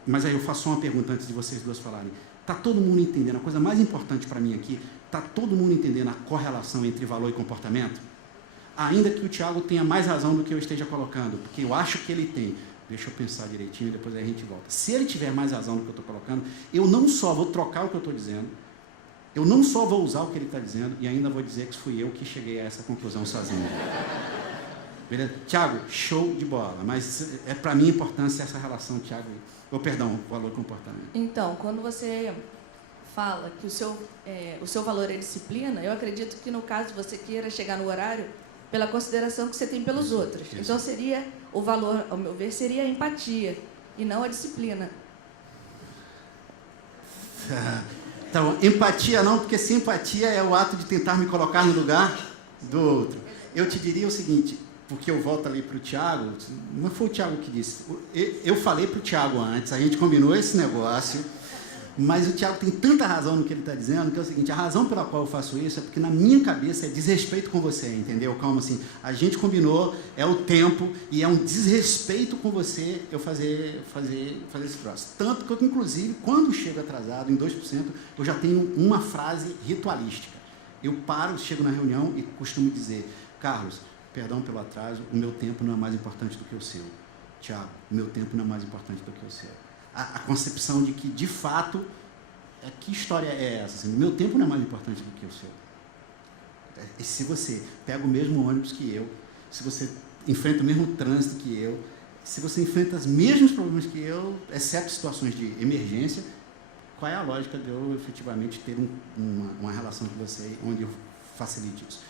Mas aí eu faço só uma pergunta antes de vocês duas falarem. Está todo mundo entendendo? A coisa mais importante para mim aqui, está todo mundo entendendo a correlação entre valor e comportamento? Ainda que o Tiago tenha mais razão do que eu esteja colocando, porque eu acho que ele tem. Deixa eu pensar direitinho e depois a gente volta. Se ele tiver mais razão do que eu estou colocando, eu não só vou trocar o que eu estou dizendo, eu não só vou usar o que ele está dizendo, e ainda vou dizer que fui eu que cheguei a essa conclusão sozinho. Beleza? Tiago, show de bola, mas para mim a importância essa relação, Tiago, valor e comportamento. Então, quando você fala que o seu valor é disciplina, eu acredito que no caso você queira chegar no horário pela consideração que você tem pelos outros. Isso. Então seria, o valor, ao meu ver, seria a empatia e não a disciplina. Então, empatia não, porque simpatia é o ato de tentar me colocar no lugar do outro. Eu te diria o seguinte, porque eu volto ali para o Tiago, não foi o Tiago que disse, eu falei para o Tiago antes, a gente combinou esse negócio, mas o Tiago tem tanta razão no que ele está dizendo, que é o seguinte, a razão pela qual eu faço isso é porque na minha cabeça é desrespeito com você, entendeu? Como assim, a gente combinou, é o tempo, e é um desrespeito com você eu fazer esse troço. Tanto que eu, inclusive, quando chego atrasado, em 2%, eu já tenho uma frase ritualística. Eu paro, chego na reunião e costumo dizer, Carlos, perdão pelo atraso, o meu tempo não é mais importante do que o seu. Tiago, o meu tempo não é mais importante do que o seu. A concepção de que, de fato, que história é essa? Assim, o meu tempo não é mais importante do que o seu. E se você pega o mesmo ônibus que eu, se você enfrenta o mesmo trânsito que eu, se você enfrenta os mesmos problemas que eu, exceto situações de emergência, qual é a lógica de eu efetivamente ter uma relação com você onde eu facilite isso?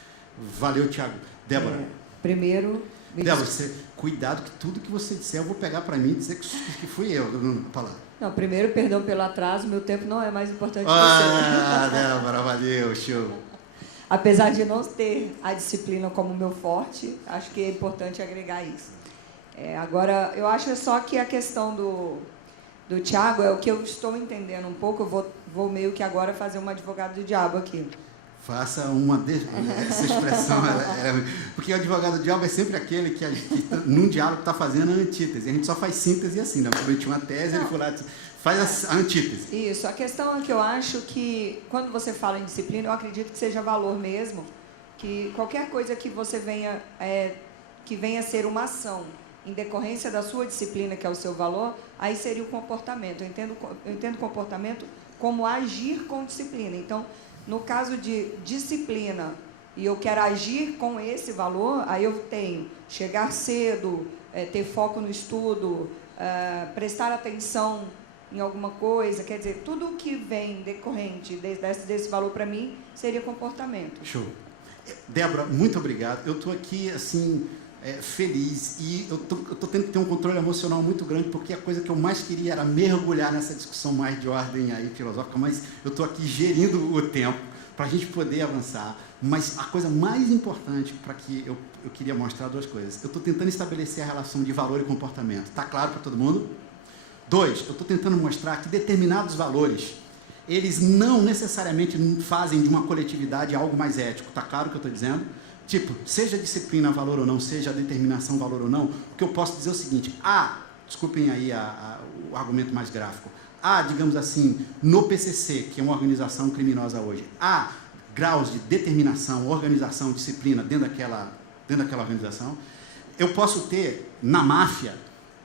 Valeu, Tiago. Débora. Primeiro... Débora, cuidado que tudo que você disser eu vou pegar para mim e dizer que fui eu. Não, primeiro, perdão pelo atraso, meu tempo não é mais importante que o seu. Débora, valeu, show. Apesar de não ter a disciplina como meu forte, acho que é importante agregar isso. Agora, eu acho só que a questão do Tiago é o que eu estou entendendo um pouco, eu vou meio que agora fazer um advogado do diabo aqui. Faça essa expressão, porque o advogado do diabo é sempre aquele que num diálogo está fazendo a antítese. A gente só faz síntese assim, né? Quando tinha uma tese, ele foi lá faz a antítese. Isso, a questão é que eu acho que, quando você fala em disciplina, eu acredito que seja valor mesmo, que qualquer coisa que você venha a ser uma ação em decorrência da sua disciplina, que é o seu valor, aí seria o comportamento. Eu entendo comportamento como agir com disciplina. Então, no caso de disciplina, e eu quero agir com esse valor, aí eu tenho chegar cedo, ter foco no estudo, prestar atenção em alguma coisa, quer dizer, tudo o que vem decorrente desse valor para mim seria comportamento. Show. Débora, muito obrigado. Eu estou aqui, assim, feliz, e eu tô tendo que ter um controle emocional muito grande, porque a coisa que eu mais queria era mergulhar nessa discussão mais de ordem aí filosófica, mas eu estou aqui gerindo o tempo para a gente poder avançar. Mas a coisa mais importante para que eu queria mostrar duas coisas. Eu estou tentando estabelecer a relação de valor e comportamento. Está claro para todo mundo? 2, eu estou tentando mostrar que determinados valores, eles não necessariamente fazem de uma coletividade algo mais ético. Está claro o que eu estou dizendo? Tipo, seja disciplina valor ou não, seja determinação valor ou não, o que eu posso dizer é o seguinte, desculpem aí o argumento mais gráfico, digamos assim, no PCC, que é uma organização criminosa hoje, há graus de determinação, organização, disciplina dentro daquela organização, eu posso ter, na máfia,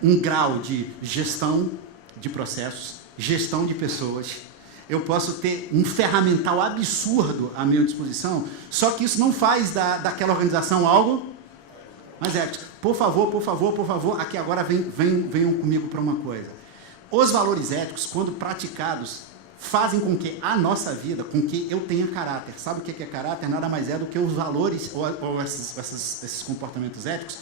um grau de gestão de processos, gestão de pessoas. Eu posso ter um ferramental absurdo à minha disposição, só que isso não faz daquela organização algo mais ético. Por favor, aqui agora venham comigo para uma coisa. Os valores éticos, quando praticados, fazem com que a nossa vida, com que eu tenha caráter. Sabe o que é caráter? Nada mais é do que os valores ou esses comportamentos éticos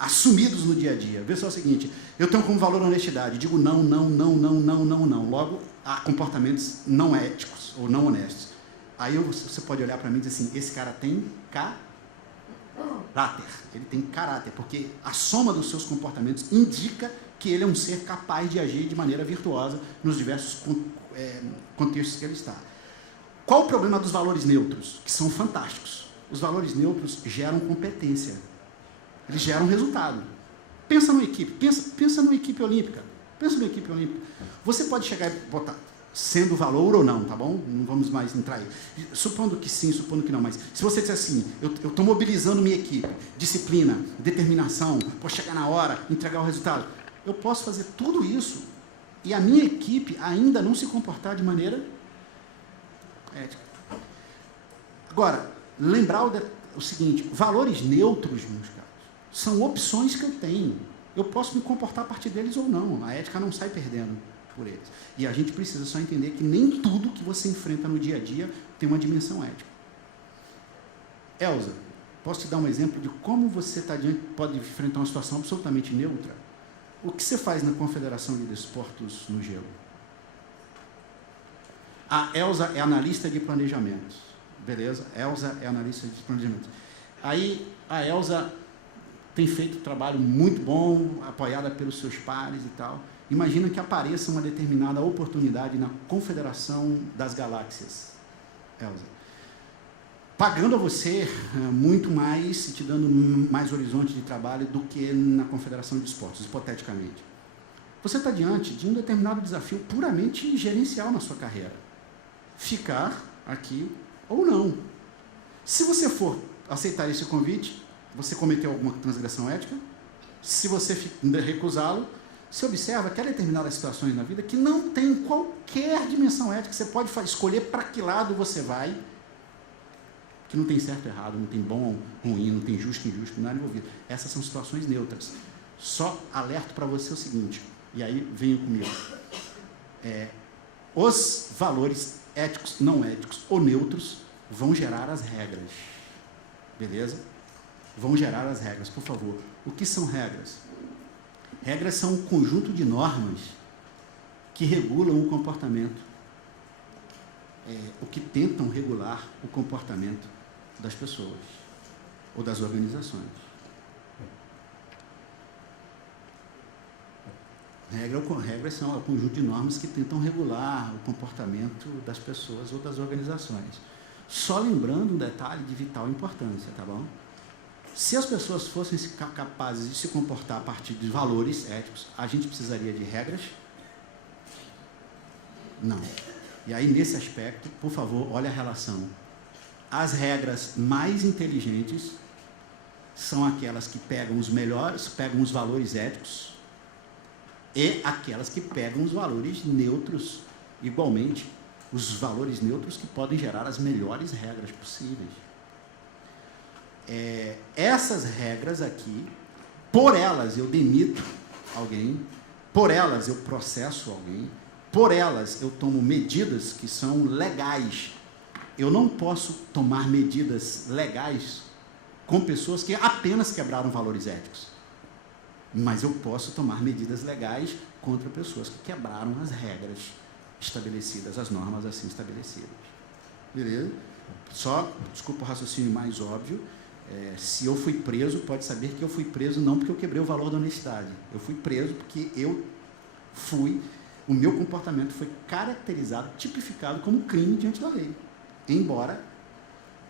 assumidos no dia a dia. Vê só o seguinte, eu tenho como valor a honestidade, digo não. Logo, há comportamentos não éticos ou não honestos. Aí você pode olhar para mim e dizer assim, esse cara tem caráter. Ele tem caráter, porque a soma dos seus comportamentos indica que ele é um ser capaz de agir de maneira virtuosa nos diversos contextos que ele está. Qual o problema dos valores neutros? Que são fantásticos. Os valores neutros geram competência. Eles geram resultado. Pensa numa equipe. Pensa numa equipe olímpica. Você pode chegar e botar, sendo valor ou não, tá bom? Não vamos mais entrar aí. Supondo que sim, supondo que não, mas se você disser assim, eu estou mobilizando minha equipe, disciplina, determinação, posso chegar na hora, entregar o resultado. Eu posso fazer tudo isso e a minha equipe ainda não se comportar de maneira ética. Agora, lembrar o seguinte, valores neutros, meus caros, são opções que eu tenho. Eu posso me comportar a partir deles ou não. A ética não sai perdendo por eles. E a gente precisa só entender que nem tudo que você enfrenta no dia a dia tem uma dimensão ética. Elza, posso te dar um exemplo de como você pode enfrentar uma situação absolutamente neutra? O que você faz na Confederação de Desportos no Gelo? A Elza é analista de planejamento. Beleza? Elza é analista de planejamento. Aí a Elza tem feito um trabalho muito bom, apoiada pelos seus pares e tal. Imagina que apareça uma determinada oportunidade na Confederação das Galáxias, Elza, pagando a você muito mais e te dando mais horizonte de trabalho do que na Confederação de Esportes, hipoteticamente. Você está diante de um determinado desafio puramente gerencial na sua carreira. Ficar aqui ou não. Se você for aceitar esse convite, você cometeu alguma transgressão ética? Se você recusá-lo, você observa que há determinadas situações na vida que não tem qualquer dimensão ética. Você pode escolher para que lado você vai, que não tem certo ou errado, não tem bom ou ruim, não tem justo e injusto, nada envolvido. Essas são situações neutras. Só alerto para você o seguinte, e aí venha comigo. Os valores éticos, não éticos ou neutros vão gerar as regras. Beleza? Vão gerar as regras, por favor. O que são regras? Regras são um conjunto de normas que regulam o comportamento, o que tentam regular o comportamento das pessoas ou das organizações. Regras são um conjunto de normas que tentam regular o comportamento das pessoas ou das organizações. Só lembrando um detalhe de vital importância, tá bom? Se as pessoas fossem capazes de se comportar a partir de valores éticos, a gente precisaria de regras? Não. E aí, nesse aspecto, por favor, olha a relação. As regras mais inteligentes são aquelas que pegam os melhores, pegam os valores éticos, e aquelas que pegam os valores neutros, igualmente, os valores neutros que podem gerar as melhores regras possíveis. Essas regras aqui, por elas eu demito alguém, por elas eu processo alguém, por elas eu tomo medidas que são legais. Eu não posso tomar medidas legais com pessoas que apenas quebraram valores éticos, mas eu posso tomar medidas legais contra pessoas que quebraram as regras estabelecidas, as normas assim estabelecidas. Beleza? Só, desculpa o raciocínio mais óbvio, se eu fui preso, pode saber que eu fui preso não porque eu quebrei o valor da honestidade. Eu fui preso porque o meu comportamento foi caracterizado, tipificado como crime diante da lei. Embora,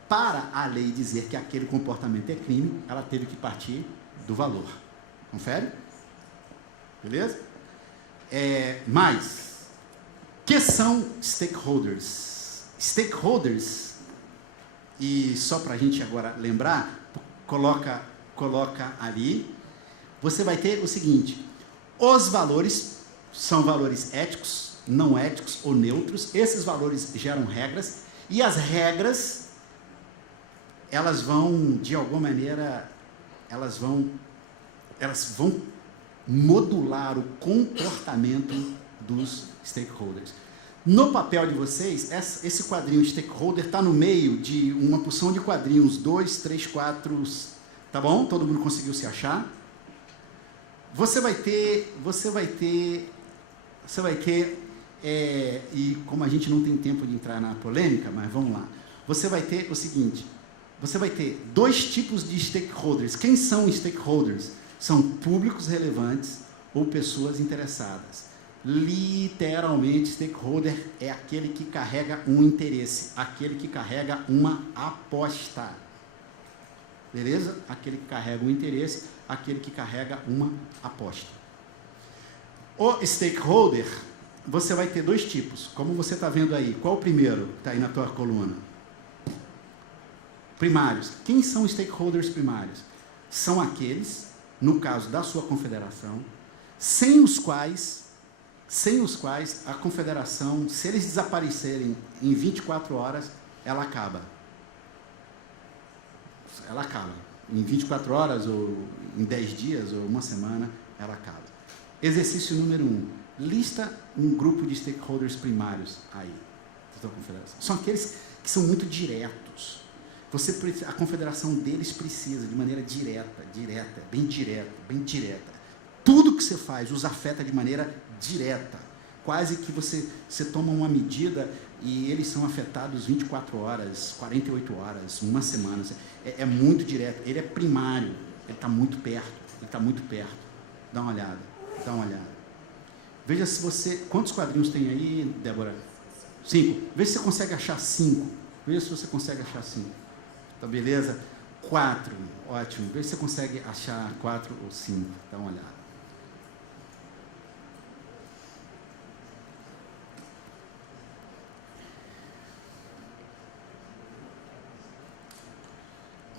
para a lei dizer que aquele comportamento é crime, ela teve que partir do valor. Confere? Beleza? Mas, que são stakeholders? Stakeholders, e só para a gente agora lembrar, coloca ali, você vai ter o seguinte, os valores são valores éticos, não éticos ou neutros, esses valores geram regras, e as regras, elas vão, de alguma maneira, elas vão modular o comportamento dos stakeholders. No papel de vocês, esse quadrinho stakeholder está no meio de uma porção de quadrinhos, 2, 3, 4, tá bom? Todo mundo conseguiu se achar? Você vai ter, e como a gente não tem tempo de entrar na polêmica, mas vamos lá. Você vai ter o seguinte, você vai ter dois tipos de stakeholders. Quem são os stakeholders? São públicos relevantes ou pessoas interessadas. Literalmente, stakeholder é aquele que carrega um interesse, aquele que carrega uma aposta. Beleza? Aquele que carrega um interesse, aquele que carrega uma aposta. O stakeholder, você vai ter dois tipos, como você está vendo aí. Qual o primeiro que está aí na tua coluna? Primários. Quem são os stakeholders primários? São aqueles, no caso da sua confederação, sem os quais a confederação, se eles desaparecerem em 24 horas, ela acaba. Ela acaba. Em 24 horas, ou em 10 dias, ou uma semana, ela acaba. Exercício número 1. Lista um grupo de stakeholders primários aí, da sua confederação. São aqueles que são muito diretos. A confederação deles precisa, de maneira direta, bem direta. Tudo que você faz os afeta de maneira direta. Quase que você toma uma medida e eles são afetados 24 horas, 48 horas, uma semana. É muito direto. Ele é primário. Ele está muito perto, ele está muito perto. Dá uma olhada, dá uma olhada. Veja se você... Quantos quadrinhos tem aí, Débora? 5. Veja se você consegue achar 5. Veja se você consegue achar 5. Tá beleza? 4. Ótimo. Veja se você consegue achar 4 ou 5. Dá uma olhada.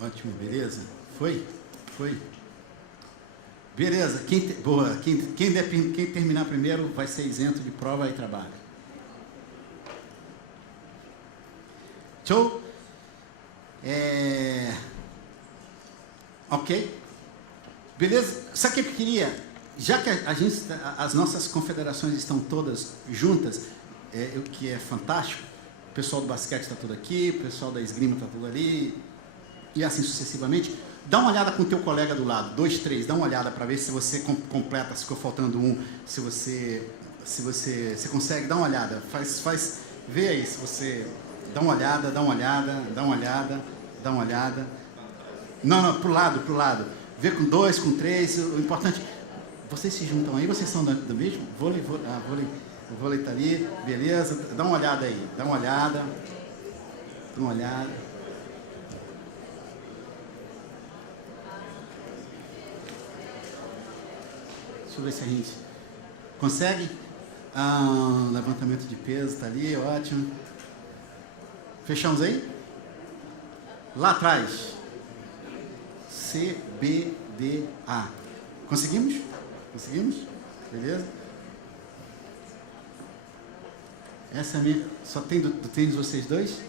Ótimo, beleza? Foi? Foi? Beleza. Boa. Quem terminar primeiro vai ser isento de prova e trabalho. Show? Ok? Beleza? Sabe o que eu queria? Já que as nossas confederações estão todas juntas, o que é fantástico, o pessoal do basquete está tudo aqui, o pessoal da esgrima está tudo ali, e assim sucessivamente. Dá uma olhada com o teu colega do lado, 2, 3, dá uma olhada para ver se você completa, se ficou faltando um, se você consegue, dá uma olhada, vê aí se você, dá uma olhada. Não, pro lado, vê com 2, com 3, o importante, vocês se juntam aí, vocês são do mesmo? O vôlei tá ali, beleza, dá uma olhada aí, dá uma olhada. Deixa eu ver se a gente consegue. Levantamento de peso, está ali, ótimo. Fechamos aí? Lá atrás. CBDA. Conseguimos? Conseguimos? Beleza? Essa é a minha... Só tem do tênis vocês dois?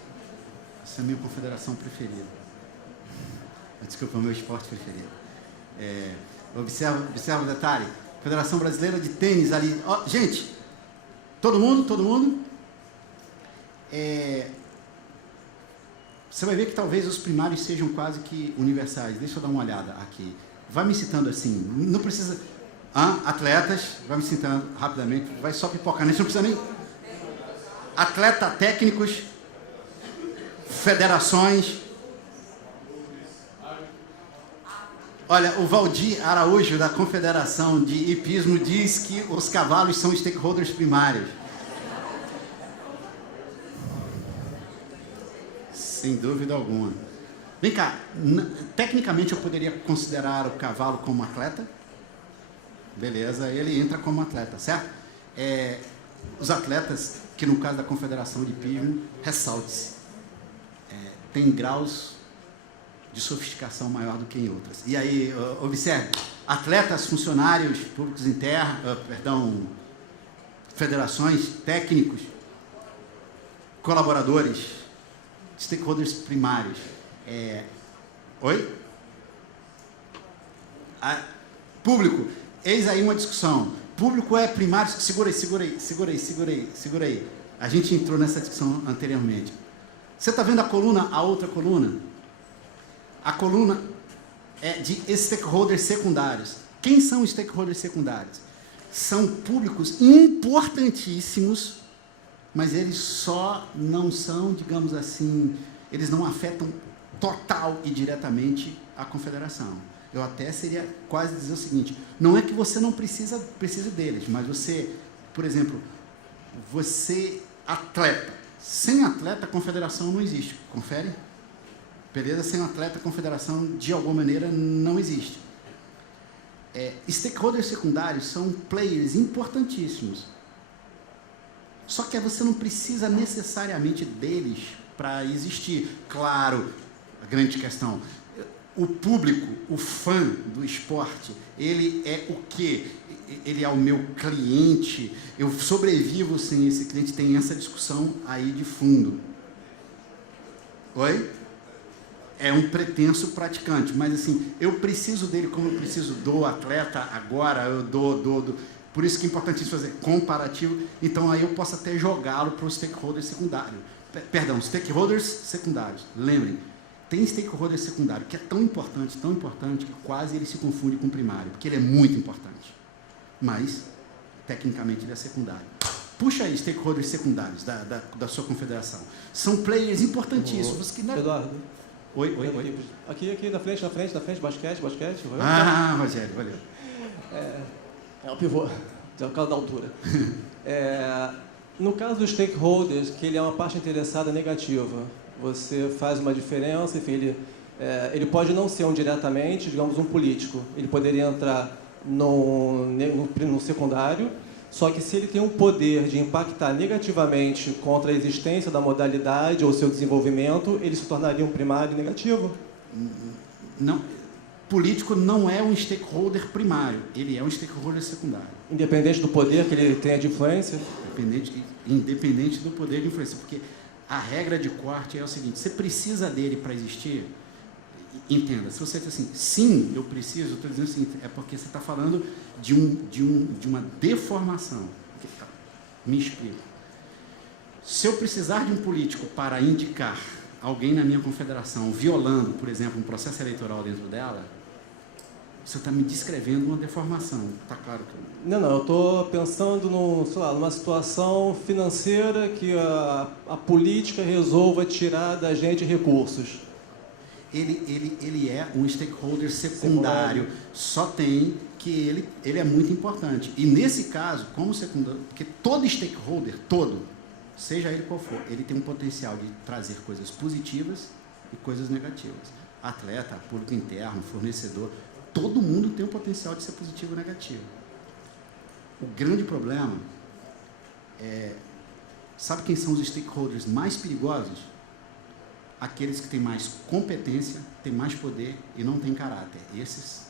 Essa é a minha confederação preferida. Desculpa, o meu esporte preferido. Observa o detalhe. Federação Brasileira de Tênis ali. Gente, todo mundo. Você vai ver que talvez os primários sejam quase que universais. Deixa eu dar uma olhada aqui. Vai me citando assim. Não precisa... atletas, vai me citando rapidamente. Vai só pipocar. Não precisa nem... Atleta, técnicos, federações... Olha, o Valdir Araújo, da Confederação de Hipismo, diz que os cavalos são stakeholders primários. Sem dúvida alguma. Vem cá, tecnicamente eu poderia considerar o cavalo como atleta? Beleza, ele entra como atleta, certo? Os atletas, que no caso da Confederação de Hipismo, ressalte-se, tem graus de sofisticação maior do que em outras. E aí, observe, atletas, funcionários públicos internos, federações, técnicos, colaboradores, stakeholders primários. Oi? Público, eis aí uma discussão. Público é primário, segura aí. A gente entrou nessa discussão anteriormente. Você está vendo a outra coluna? A coluna é de stakeholders secundários. Quem são os stakeholders secundários? São públicos importantíssimos, mas eles só não são, digamos assim, eles não afetam total e diretamente a confederação. Eu até seria quase dizer o seguinte, não é que você não precise deles, mas você, por exemplo, você atleta. Sem atleta, a confederação não existe. Confere? Beleza? Sem atleta, a confederação, de alguma maneira, não existe. Stakeholders secundários são players importantíssimos. Só que você não precisa necessariamente deles para existir. Claro, a grande questão, o público, o fã do esporte, ele é o quê? Ele é o meu cliente, eu sobrevivo sem esse cliente, tem essa discussão aí de fundo. Oi? É um pretenso praticante, mas assim, eu preciso dele como eu preciso do atleta agora, eu dou. Por isso que é importante fazer comparativo, então aí eu posso até jogá-lo para os stakeholders secundários. Stakeholders secundários. Lembrem, tem stakeholder secundário que é tão importante, que quase ele se confunde com o primário, porque ele é muito importante. Mas, tecnicamente, ele é secundário. Puxa aí, stakeholders secundários da sua confederação. São players importantíssimos. Eduardo, Oi. Aqui na frente, basquete. Ah, Rogério, valeu. É o pivô, por causa da altura. No caso dos stakeholders, que ele é uma parte interessada negativa, você faz uma diferença, enfim, ele pode não ser diretamente, digamos, um político. Ele poderia entrar no secundário, só que se ele tem um poder de impactar negativamente contra a existência da modalidade ou seu desenvolvimento, ele se tornaria um primário negativo? Não, político não é um stakeholder primário, ele é um stakeholder secundário. Independente do poder que ele tenha de influência? Independente do poder de influência, porque a regra de corte é o seguinte: você precisa dele para existir. Entenda, se você diz assim, sim, eu preciso, eu estou dizendo assim, é porque você está falando de uma deformação. Me explico. Se eu precisar de um político para indicar alguém na minha confederação violando, por exemplo, um processo eleitoral dentro dela, você está me descrevendo uma deformação. Está claro que Não, eu estou pensando numa situação financeira que a política resolva tirar da gente recursos. Ele é um stakeholder secundário, só tem que ele é muito importante. E nesse caso, como secundário, porque todo stakeholder, seja ele qual for, ele tem um potencial de trazer coisas positivas e coisas negativas. Atleta, público interno, fornecedor, todo mundo tem o potencial de ser positivo ou negativo. O grande problema é, sabe quem são os stakeholders mais perigosos? Aqueles que têm mais competência, têm mais poder e não têm caráter. Esses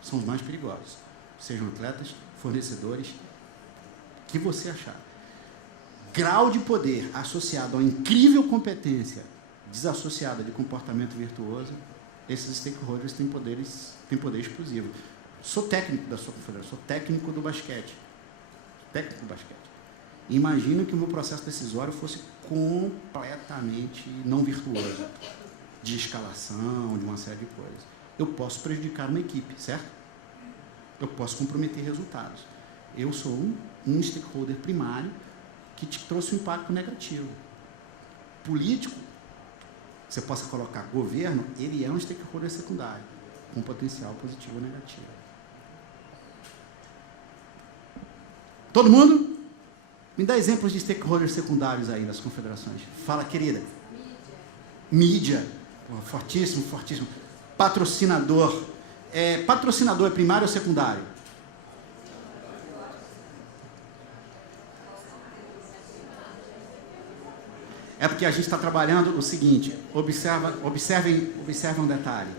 são os mais perigosos. Sejam atletas, fornecedores, o que você achar. Grau de poder associado a incrível competência desassociada de comportamento virtuoso, esses stakeholders têm poder exclusivo. Sou técnico da sua confederação, sou técnico do basquete. Imagina que o meu processo decisório fosse completamente não virtuoso, de escalação, de uma série de coisas. Eu posso prejudicar uma equipe, certo? Eu posso comprometer resultados. Eu sou um stakeholder primário que te trouxe um impacto negativo. Político, você possa colocar governo, ele é um stakeholder secundário, com potencial positivo ou negativo. Todo mundo? Me dá exemplos de stakeholders secundários aí nas confederações. Fala, querida. Mídia. Fortíssimo. Patrocinador. Patrocinador é primário ou secundário? É porque a gente está trabalhando o seguinte, observem um detalhe.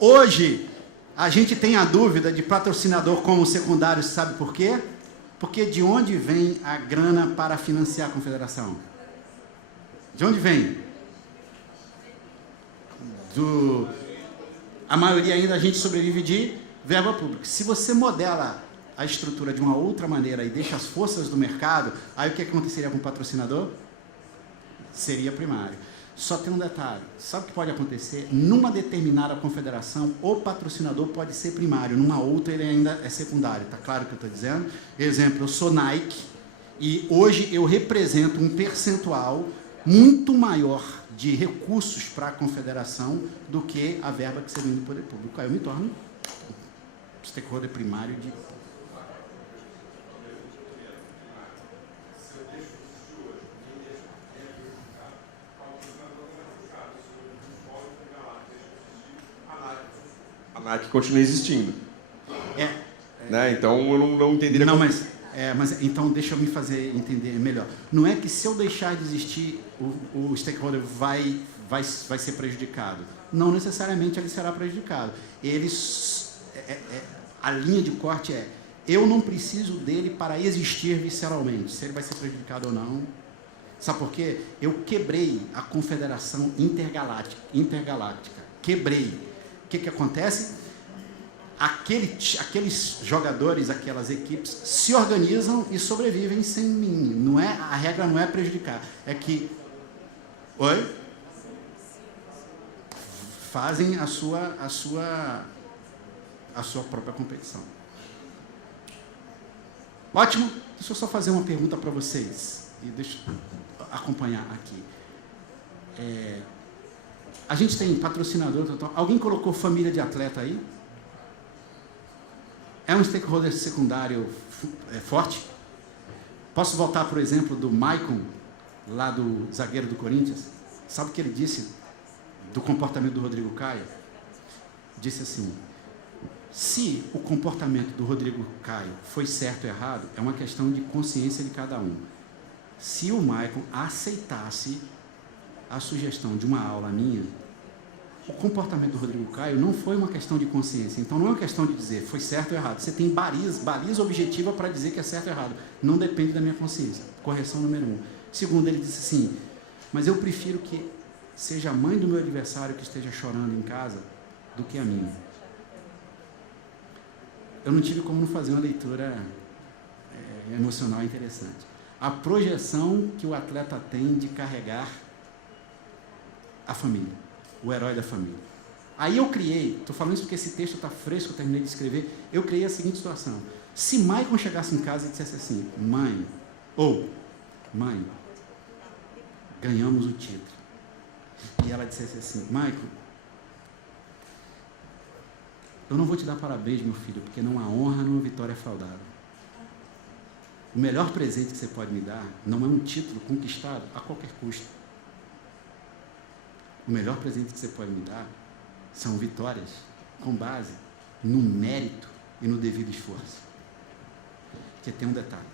Hoje, a gente tem a dúvida de patrocinador como secundário, sabe por quê? Porque de onde vem a grana para financiar a confederação? De onde vem? A maioria ainda a gente sobrevive de verba pública. Se você modela a estrutura de uma outra maneira e deixa as forças do mercado, aí o que aconteceria com o patrocinador? Seria primário. Só tem um detalhe. Sabe o que pode acontecer? Numa determinada confederação, o patrocinador pode ser primário. Numa outra, ele ainda é secundário. Está claro o que eu estou dizendo? Exemplo, eu sou Nike e hoje eu represento um percentual muito maior de recursos para a confederação do que a verba que você vem do poder público. Aí eu me torno stakeholder primário de... A Nike continua existindo. Né? Então eu não entenderia... Não, mas então deixa eu me fazer entender melhor. Não é que se eu deixar de existir, o stakeholder vai ser prejudicado. Não necessariamente ele será prejudicado. A linha de corte é, eu não preciso dele para existir visceralmente. Se ele vai ser prejudicado ou não. Sabe por quê? Eu quebrei a Confederação Intergaláctica. Quebrei. O que acontece? Aqueles jogadores, aquelas equipes se organizam e sobrevivem sem mim. A regra não é prejudicar, é que fazem a sua própria competição. Ótimo. Deixa eu só fazer uma pergunta para vocês e deixa eu acompanhar aqui. A gente tem patrocinador total. Alguém colocou família de atleta aí? É um stakeholder secundário forte? Posso voltar, por exemplo, do Maicon, lá do zagueiro do Corinthians? Sabe o que ele disse do comportamento do Rodrigo Caio? Disse assim: se o comportamento do Rodrigo Caio foi certo ou errado, é uma questão de consciência de cada um. Se o Maicon aceitasse a sugestão de uma aula minha, o comportamento do Rodrigo Caio não foi uma questão de consciência. Então não é uma questão de dizer foi certo ou errado. Você tem baliza objetiva para dizer que é certo ou errado. Não depende da minha consciência. Correção número 1. Segundo, ele disse assim: mas eu prefiro que seja a mãe do meu adversário que esteja chorando em casa do que a minha. Eu não tive como não fazer uma leitura emocional interessante. A projeção que o atleta tem de carregar a família, o herói da família. Aí eu criei, estou falando isso porque esse texto está fresco, eu terminei de escrever, eu criei a seguinte situação: se Maicon chegasse em casa e dissesse assim, mãe, ganhamos o título, e ela dissesse assim, Maicon, eu não vou te dar parabéns, meu filho, porque não há honra numa vitória fraudada. O melhor presente que você pode me dar não é um título conquistado a qualquer custo. O melhor presente que você pode me dar são vitórias com base no mérito e no devido esforço. Porque tem um detalhe: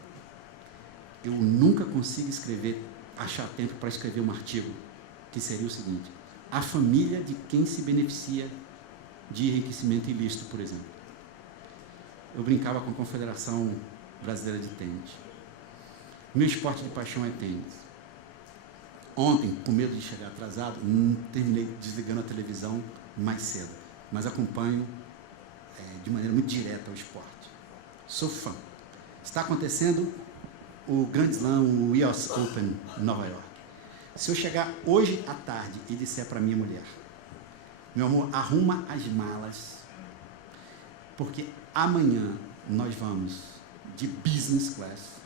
eu nunca consigo achar tempo para escrever um artigo que seria o seguinte: a família de quem se beneficia de enriquecimento ilícito, por exemplo. Eu brincava com a Confederação Brasileira de Tênis. Meu esporte de paixão é tênis. Ontem, com medo de chegar atrasado, terminei desligando a televisão mais cedo, mas acompanho de maneira muito direta o esporte. Sou fã. Está acontecendo o Grand Slam, o US Open em Nova York. Se eu chegar hoje à tarde e disser para minha mulher, meu amor, arruma as malas, porque amanhã nós vamos de business class,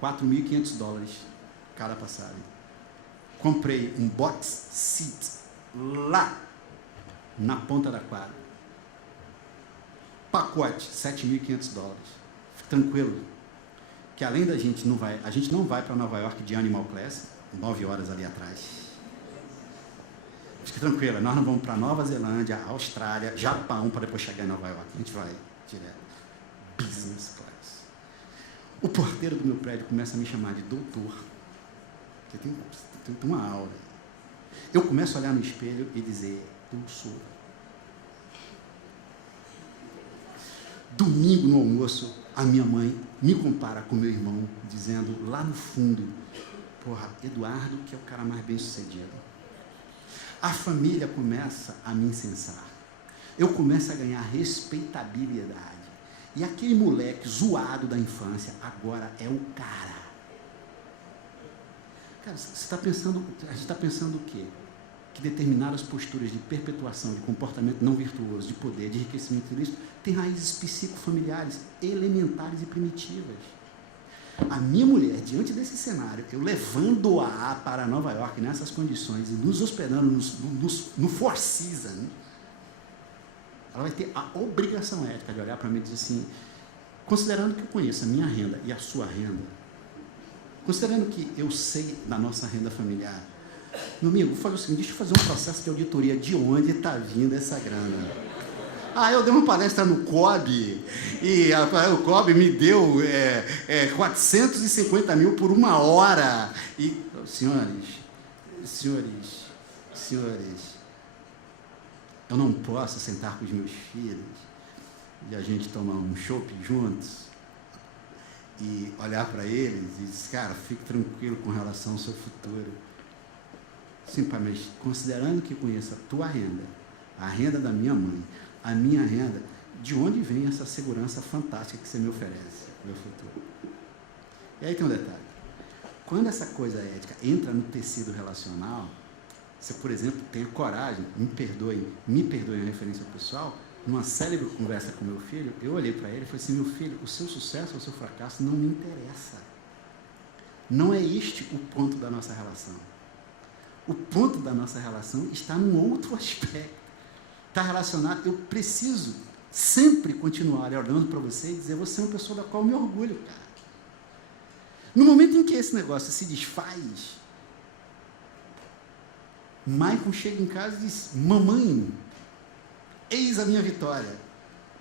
$4.500 cada passagem. Comprei um box seat lá na ponta da quadra. Pacote, $7.500. Fique tranquilo, que além da gente não vai para Nova York de Animal Class, 9 horas ali atrás. Fique tranquila, nós não vamos para Nova Zelândia, Austrália, Japão, para depois chegar em Nova York. A gente vai direto. Business class. O porteiro do meu prédio começa a me chamar de doutor. Você tem uma aula. Eu começo a olhar no espelho e dizer, eu sou. Domingo no almoço, a minha mãe me compara com meu irmão, dizendo lá no fundo, porra, Eduardo que é o cara mais bem sucedido. A família começa a me incensar. Eu começo a ganhar respeitabilidade. E aquele moleque zoado da infância, agora é o cara. Cara, a gente está pensando o quê? Que determinadas posturas de perpetuação, de comportamento não virtuoso, de poder, de enriquecimento ilícito, têm raízes psicofamiliares, elementares e primitivas. A minha mulher, diante desse cenário, eu levando-a para Nova York nessas condições e nos hospedando no Four Seasons, ela vai ter a obrigação ética de olhar para mim e dizer assim, considerando que eu conheço a minha renda e a sua renda, considerando que eu sei da nossa renda familiar, meu amigo, vou fazer o seguinte, deixa eu fazer um processo de auditoria de onde está vindo essa grana. Eu dei uma palestra no COB e o COB me deu 450 mil por 1 hora. E, senhores, eu não posso sentar com os meus filhos e a gente tomar um chopp juntos e olhar para eles e dizer, cara, fique tranquilo com relação ao seu futuro. Simplesmente, considerando que conheço a tua renda, a renda da minha mãe, a minha renda, de onde vem essa segurança fantástica que você me oferece, meu futuro? E aí tem um detalhe. Quando essa coisa ética entra no tecido relacional, se, por exemplo, tenho coragem, me perdoem a referência pessoal, numa célebre conversa com meu filho, eu olhei para ele e falei assim, meu filho, o seu sucesso ou o seu fracasso não me interessa. Não é este o ponto da nossa relação. O ponto da nossa relação está num outro aspecto. Está relacionado, eu preciso sempre continuar olhando para você e dizer, você é uma pessoa da qual eu me orgulho, cara. No momento em que esse negócio se desfaz, Michael chega em casa e diz, mamãe, eis a minha vitória.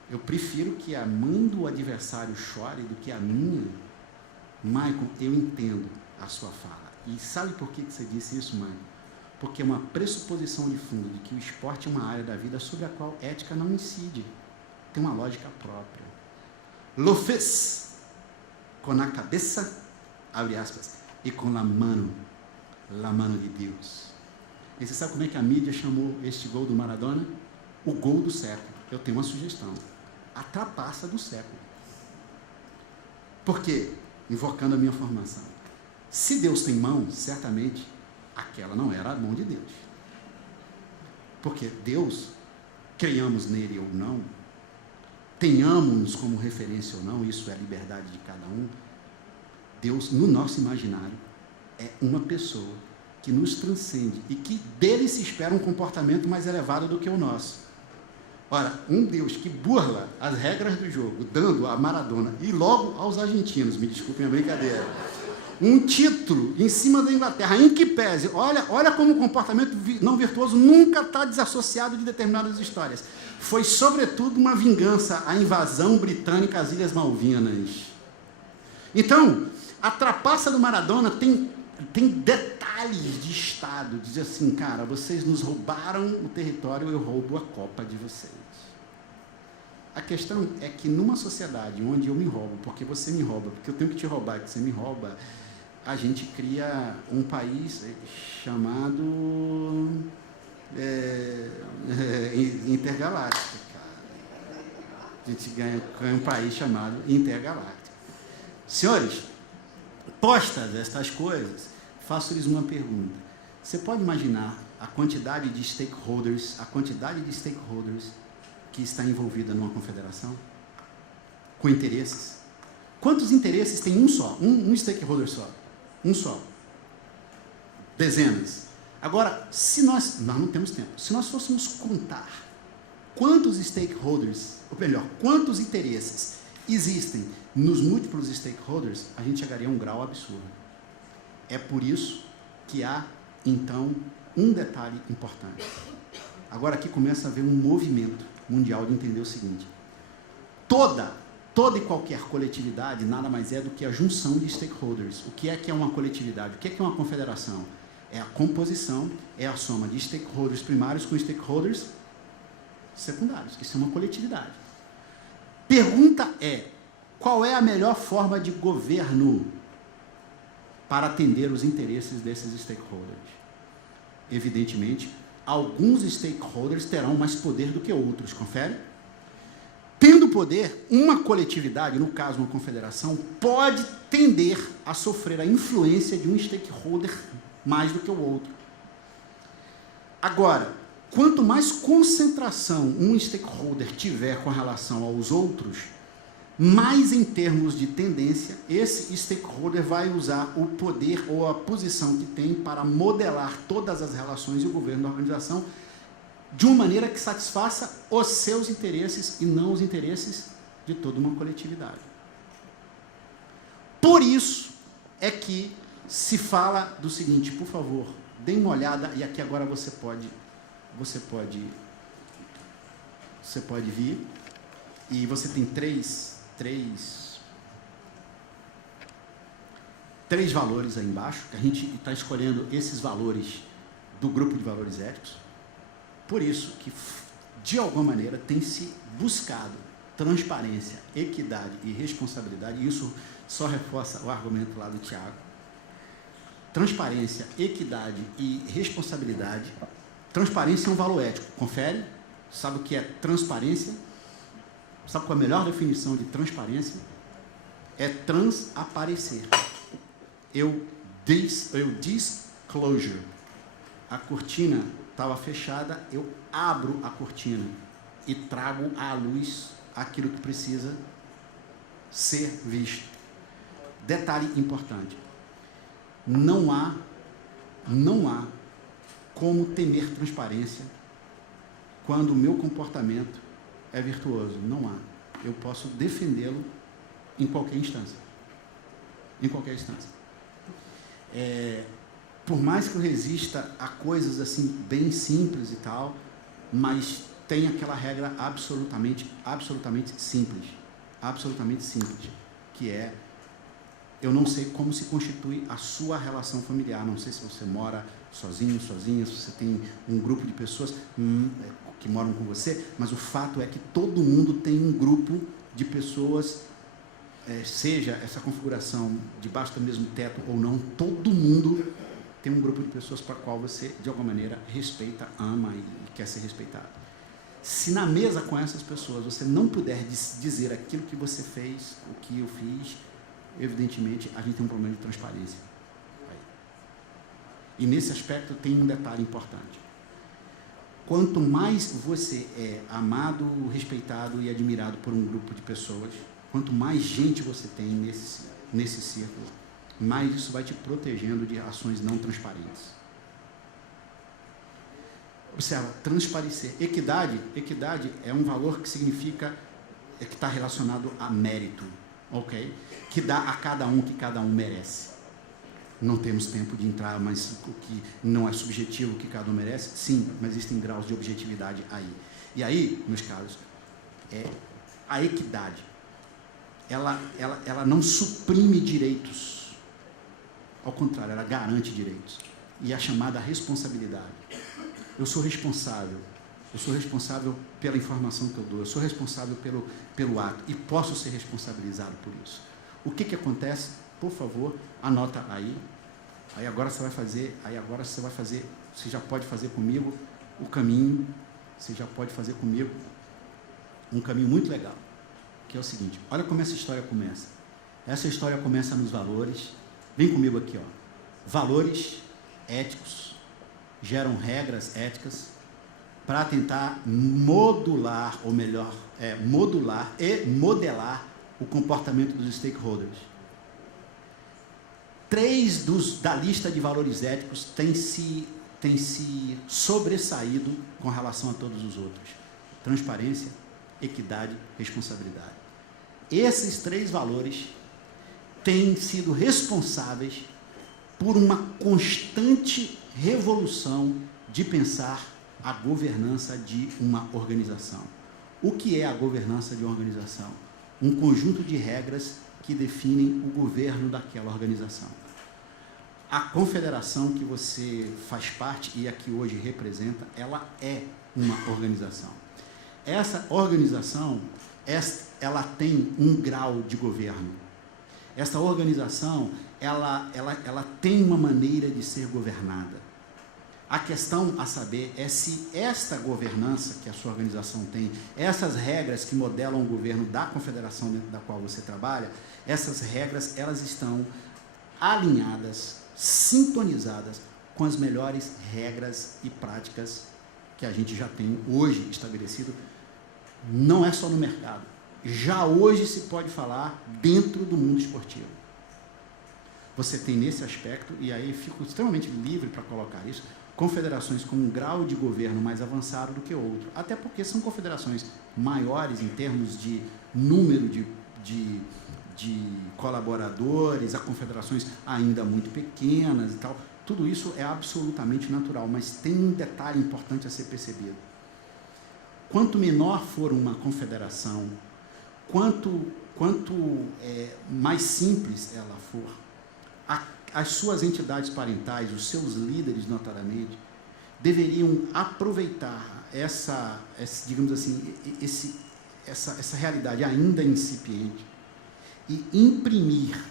Eu prefiro que a mãe do adversário chore do que a minha. Michael, eu entendo a sua fala. E sabe por que você disse isso, Michael? Porque é uma pressuposição de fundo de que o esporte é uma área da vida sobre a qual ética não incide. Tem uma lógica própria. Lo fez com a cabeça, abre aspas, e com a mano de Deus. E você sabe como é que a mídia chamou este gol do Maradona? O gol do século. Eu tenho uma sugestão. A trapaça do século. Por quê? Invocando a minha formação. Se Deus tem mão, certamente aquela não era a mão de Deus. Porque Deus, creiamos nele ou não, tenhamos como referência ou não, isso é a liberdade de cada um, Deus, no nosso imaginário, é uma pessoa que nos transcende e que dele se espera um comportamento mais elevado do que o nosso. Ora, um Deus que burla as regras do jogo, dando a Maradona e logo aos argentinos, me desculpem a brincadeira, um título em cima da Inglaterra, em que pese, olha como o comportamento não virtuoso nunca está desassociado de determinadas histórias. Foi, sobretudo, uma vingança à invasão britânica às Ilhas Malvinas. Então, a trapaça do Maradona tem detalhes de Estado, diz assim, cara, vocês nos roubaram o território, eu roubo a Copa de vocês. A questão é que numa sociedade onde eu me roubo, porque você me rouba, porque eu tenho que te roubar, que você me rouba, a gente cria um país chamado intergaláctico, cara. A gente ganha um país chamado intergaláctico. Senhores, postas estas coisas, faço-lhes uma pergunta. Você pode imaginar a quantidade de stakeholders que está envolvida numa confederação? Com interesses? Quantos interesses tem um só? Um stakeholder só? Um só. Dezenas. Agora, se nós não temos tempo, se nós fôssemos contar quantos stakeholders, ou melhor, quantos interesses existem nos múltiplos stakeholders, a gente chegaria a um grau absurdo. É por isso que há, então, um detalhe importante. Agora aqui começa a haver um movimento mundial de entender o seguinte: toda e qualquer coletividade nada mais é do que a junção de stakeholders. O que é uma coletividade? O que é uma confederação? É a composição, é a soma de stakeholders primários com stakeholders secundários. Isso é uma coletividade. Pergunta é, qual é a melhor forma de governo para atender os interesses desses stakeholders? Evidentemente, alguns stakeholders terão mais poder do que outros, confere? Tendo poder, uma coletividade, no caso uma confederação, pode tender a sofrer a influência de um stakeholder mais do que o outro. Agora, quanto mais concentração um stakeholder tiver com relação aos outros, mais em termos de tendência, esse stakeholder vai usar o poder ou a posição que tem para modelar todas as relações e o governo da organização de uma maneira que satisfaça os seus interesses e não os interesses de toda uma coletividade. Por isso é que se fala do seguinte, por favor, dê uma olhada, e aqui agora você pode vir, e você tem três valores aí embaixo, que a gente está escolhendo esses valores do grupo de valores éticos. Por isso que, de alguma maneira, tem se buscado transparência, equidade e responsabilidade, e isso só reforça o argumento lá do Tiago. Transparência, equidade e responsabilidade. Transparência é um valor ético, confere? Sabe o que é transparência? Sabe qual é a melhor definição de transparência? É transaparecer. Disclosure. A cortina estava fechada, eu abro a cortina e trago à luz aquilo que precisa ser visto. Detalhe importante. Não há como temer transparência quando o meu comportamento é virtuoso. Não há. Eu posso defendê-lo em qualquer instância. Em qualquer instância. Por mais que eu resista a coisas assim bem simples e tal, mas tem aquela regra absolutamente simples, que é: eu não sei como se constitui a sua relação familiar, não sei se você mora sozinho, sozinha, se você tem um grupo de pessoas que moram com você, mas o fato é que todo mundo tem um grupo de pessoas, seja essa configuração debaixo do mesmo teto ou não, todo mundo tem um grupo de pessoas para a qual você, de alguma maneira, respeita, ama e quer ser respeitado. Se na mesa com essas pessoas você não puder dizer aquilo que você fez, o que eu fiz, evidentemente a gente tem um problema de transparência. E nesse aspecto tem um detalhe importante. Quanto mais você é amado, respeitado e admirado por um grupo de pessoas, quanto mais gente você tem nesse círculo, mais isso vai te protegendo de ações não transparentes. Observa, transparecer. Equidade é um valor que significa, que está relacionado a mérito, ok? Que dá a cada um que cada um merece. Não temos tempo de entrar, mas o que não é subjetivo, o que cada um merece, sim, mas existem graus de objetividade aí. E aí, meus caros, a equidade, ela não suprime direitos, ao contrário, ela garante direitos. E a chamada responsabilidade. Eu sou responsável pela informação que eu dou, eu sou responsável pelo ato e posso ser responsabilizado por isso. O que acontece? Por favor, anota aí. Aí agora você vai fazer, você já pode fazer comigo o caminho, você já pode fazer comigo um caminho muito legal, que é o seguinte: olha como essa história começa. Essa história começa nos valores. Vem comigo aqui, ó. Valores éticos geram regras éticas para tentar modular, ou melhor, modular e modelar o comportamento dos stakeholders. 3 da lista de valores éticos têm se sobressaído com relação a todos os outros: transparência, equidade, responsabilidade. Esses 3 valores têm sido responsáveis por uma constante revolução de pensar a governança de uma organização. O que é a governança de uma organização? Um conjunto de regras que definem o governo daquela organização. A confederação que você faz parte e a que hoje representa, ela é uma organização. Essa organização, ela tem um grau de governo. Essa organização, ela tem uma maneira de ser governada. A questão a saber é se esta governança que a sua organização tem, essas regras que modelam o governo da confederação dentro da qual você trabalha, essas regras, elas estão alinhadas, sintonizadas com as melhores regras e práticas que a gente já tem hoje estabelecido. Não é só no mercado. Já hoje se pode falar dentro do mundo esportivo. Você tem nesse aspecto, e aí fico extremamente livre para colocar isso, confederações com um grau de governo mais avançado do que outro. Até porque são confederações maiores em termos de número de colaboradores, há confederações ainda muito pequenas e tal. Tudo isso é absolutamente natural, mas tem um detalhe importante a ser percebido. Quanto menor for uma confederação, quanto mais simples ela for, as suas entidades parentais, os seus líderes, notadamente, deveriam aproveitar essa realidade ainda incipiente e imprimir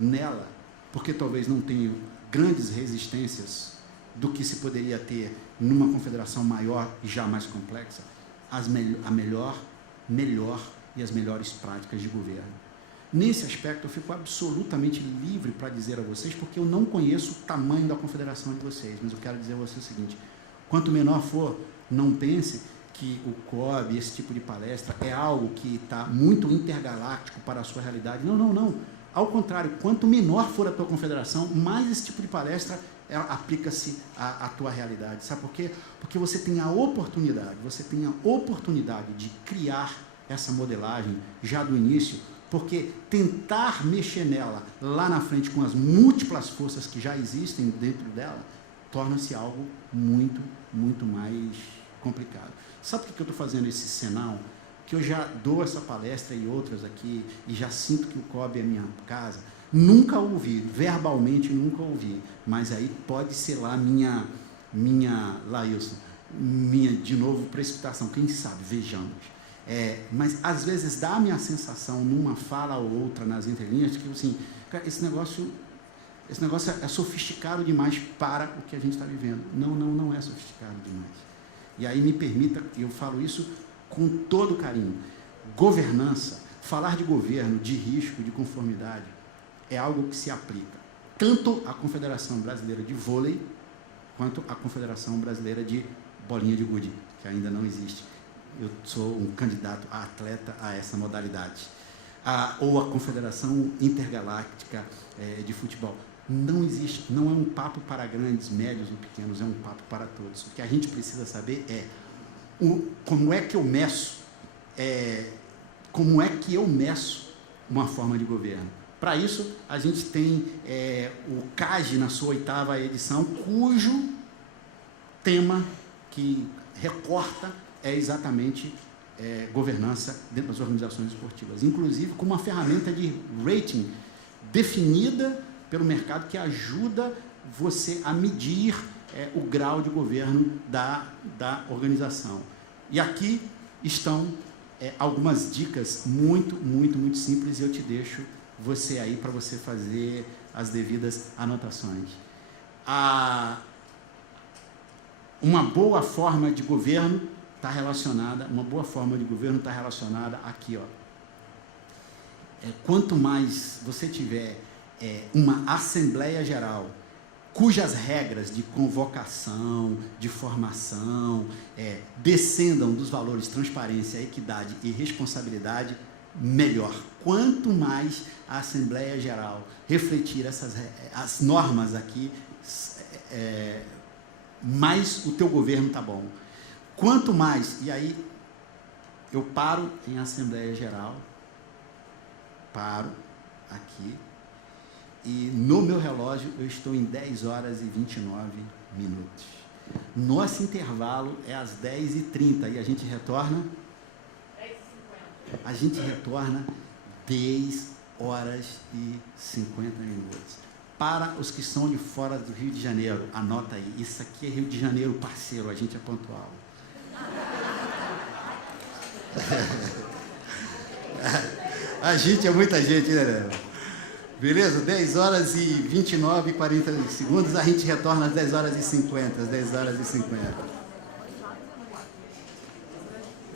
nela, porque talvez não tenha grandes resistências do que se poderia ter numa confederação maior e já mais complexa, a melhor e as melhores práticas de governo. Nesse aspecto, eu fico absolutamente livre para dizer a vocês, porque eu não conheço o tamanho da confederação de vocês, mas eu quero dizer a vocês o seguinte: quanto menor for, não pense que o COB, esse tipo de palestra, é algo que está muito intergaláctico para a sua realidade. Não. Ao contrário, quanto menor for a tua confederação, mais esse tipo de palestra aplica-se à tua realidade. Sabe por quê? Porque você tem a oportunidade de criar essa modelagem já do início, porque tentar mexer nela lá na frente com as múltiplas forças que já existem dentro dela, torna-se algo muito, muito mais complicado. Sabe por que eu estou fazendo esse sinal? Que eu já dou essa palestra e outras aqui, e já sinto que o COB é minha casa. Nunca ouvi, verbalmente nunca ouvi, mas aí pode ser lá minha Laílson, minha, de novo, precipitação, quem sabe, vejamos. Mas às vezes dá-me a sensação, numa fala ou outra nas entrelinhas, que assim, cara, esse negócio é sofisticado demais para o que a gente está vivendo. Não é sofisticado demais. E aí me permita, eu falo isso com todo carinho, governança, falar de governo, de risco, de conformidade, é algo que se aplica tanto à Confederação Brasileira de Vôlei, quanto à Confederação Brasileira de Bolinha de Gude, que ainda não existe. Eu sou um candidato a atleta a essa modalidade. Ou a Confederação Intergaláctica de Futebol. Não existe, não é um papo para grandes, médios ou pequenos, é um papo para todos. O que a gente precisa saber é como é que eu meço uma forma de governo. Para isso, a gente tem o CAGE na sua 8ª edição, cujo tema que recorta é exatamente governança dentro das organizações esportivas, inclusive com uma ferramenta de rating definida pelo mercado que ajuda você a medir o grau de governo da organização. E aqui estão algumas dicas muito, muito, muito simples, e eu te deixo você aí para você fazer as devidas anotações. Uma boa forma de governo está relacionada aqui, ó. Quanto mais você tiver uma Assembleia Geral, cujas regras de convocação, de formação, descendam dos valores transparência, equidade e responsabilidade, melhor. Quanto mais a Assembleia Geral refletir as normas aqui, mais o teu governo está bom. Quanto mais, e aí eu paro em Assembleia Geral, paro aqui, e no meu relógio eu estou em 10 horas e 29 minutos. Nosso intervalo é às 10h30 e a gente retorna? 10h50. A gente retorna 10 horas e 50 minutos. Para os que são de fora do Rio de Janeiro, anota aí, isso aqui é Rio de Janeiro, parceiro, a gente é pontual. A gente é muita gente, né? Beleza? 10 horas e 29 e 40 segundos, a gente retorna às 10 horas e 50, às 10 horas e 50.